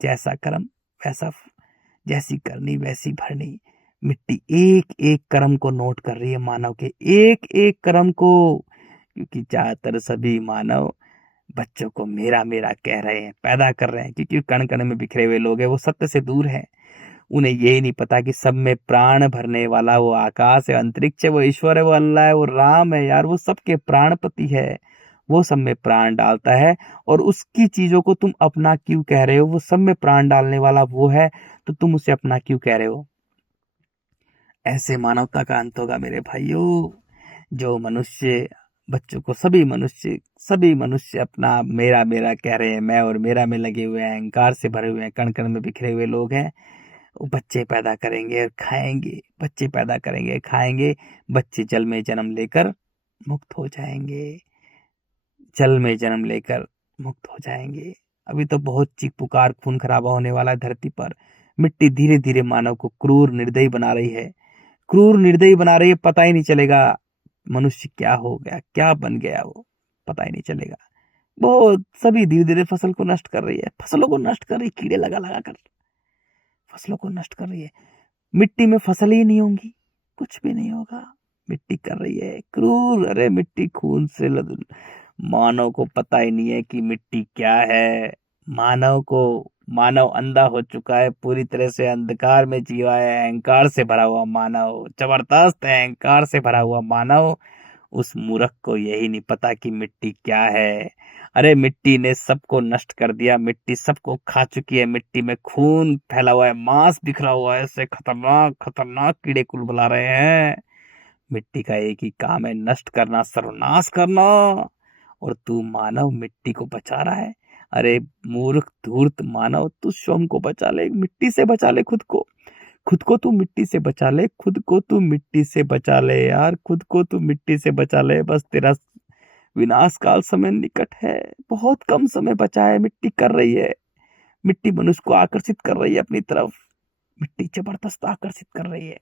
जैसा कर्म वैसा, जैसी करनी वैसी भरनी। मिट्टी एक एक कर्म को नोट कर रही है, मानव के एक एक कर्म को, क्योंकि ज्यादातर सभी मानव बच्चों को मेरा मेरा कह रहे हैं, पैदा कर रहे हैं, क्योंकि कण कण में बिखरे हुए लोग हैं, वो सत्य से दूर हैं। उन्हें यही नहीं पता कि सब में प्राण भरने वाला वो आकाश है, अंतरिक्ष है, वो ईश्वर है, वो अल्लाह है, वो राम है यार, वो सबके प्राणपति है, वो सब में प्राण डालता है। और उसकी चीजों को तुम अपना क्यों कह रहे हो? वो सब में प्राण डालने वाला वो है, तो तुम उसे अपना क्यों कह रहे हो? ऐसे मानवता का अंत होगा मेरे भाइयों। जो मनुष्य बच्चों को, सभी मनुष्य अपना मेरा मेरा कह रहे हैं, मैं और मेरा में लगे हुए हैं, अहंकार से भरे हुए हैं, कण कण में बिखरे हुए लोग हैं, वो बच्चे पैदा करेंगे और खाएंगे, बच्चे पैदा करेंगे, खाएंगे, बच्चे जल में जन्म लेकर मुक्त हो जाएंगे, जल में जन्म लेकर मुक्त हो जाएंगे। अभी तो बहुत चीख पुकार, खून खराबा होने वाला है धरती पर। मिट्टी धीरे धीरे मानव को क्रूर निर्दयी बना रही है, क्रूर निर्दयी बना रही है, पता ही नहीं चलेगा मनुष्य क्या हो गया, क्या बन गया, वो पता ही नहीं चलेगा। बहुत सभी धीरे धीरे फसल को नष्ट कर रही है, फसलों को नष्ट कर रही है, कीड़े लगा लगा कर फसलों को नष्ट कर रही है। मिट्टी में फसल ही नहीं होंगी, कुछ भी नहीं होगा, मिट्टी कर रही है क्रूर। अरे मिट्टी खून से मानव को पता ही नहीं है कि मिट्टी क्या है। मानव अंधा हो चुका है, पूरी तरह से अंधकार में जीवा है, अहंकार से भरा हुआ मानव, जबरदस्त अहंकार से भरा हुआ मानव। उस मूर्ख को यही नहीं पता कि मिट्टी क्या है। अरे मिट्टी ने सबको नष्ट कर दिया, मिट्टी सबको खा चुकी है, मिट्टी में खून फैला हुआ है, मांस बिखरा हुआ है, ऐसे खतरनाक खतरनाक कीड़े कुल बुला रहे हैं। मिट्टी का एक ही काम है, नष्ट करना, सर्वनाश करना। और तू मानव मिट्टी को बचा रहा है। अरे मूर्ख धूर्त मानव, तू स्वयं को बचा ले, मिट्टी से बचा ले खुद को तू मिट्टी से बचा ले, खुद को तू मिट्टी से बचा ले यार, खुद को तू मिट्टी से बचा ले। बस तेरा विनाश काल समय निकट है, बहुत कम समय बचा है। मिट्टी कर रही है, मिट्टी मनुष्य को आकर्षित कर रही है अपनी तरफ, मिट्टी जबरदस्त आकर्षित कर रही है।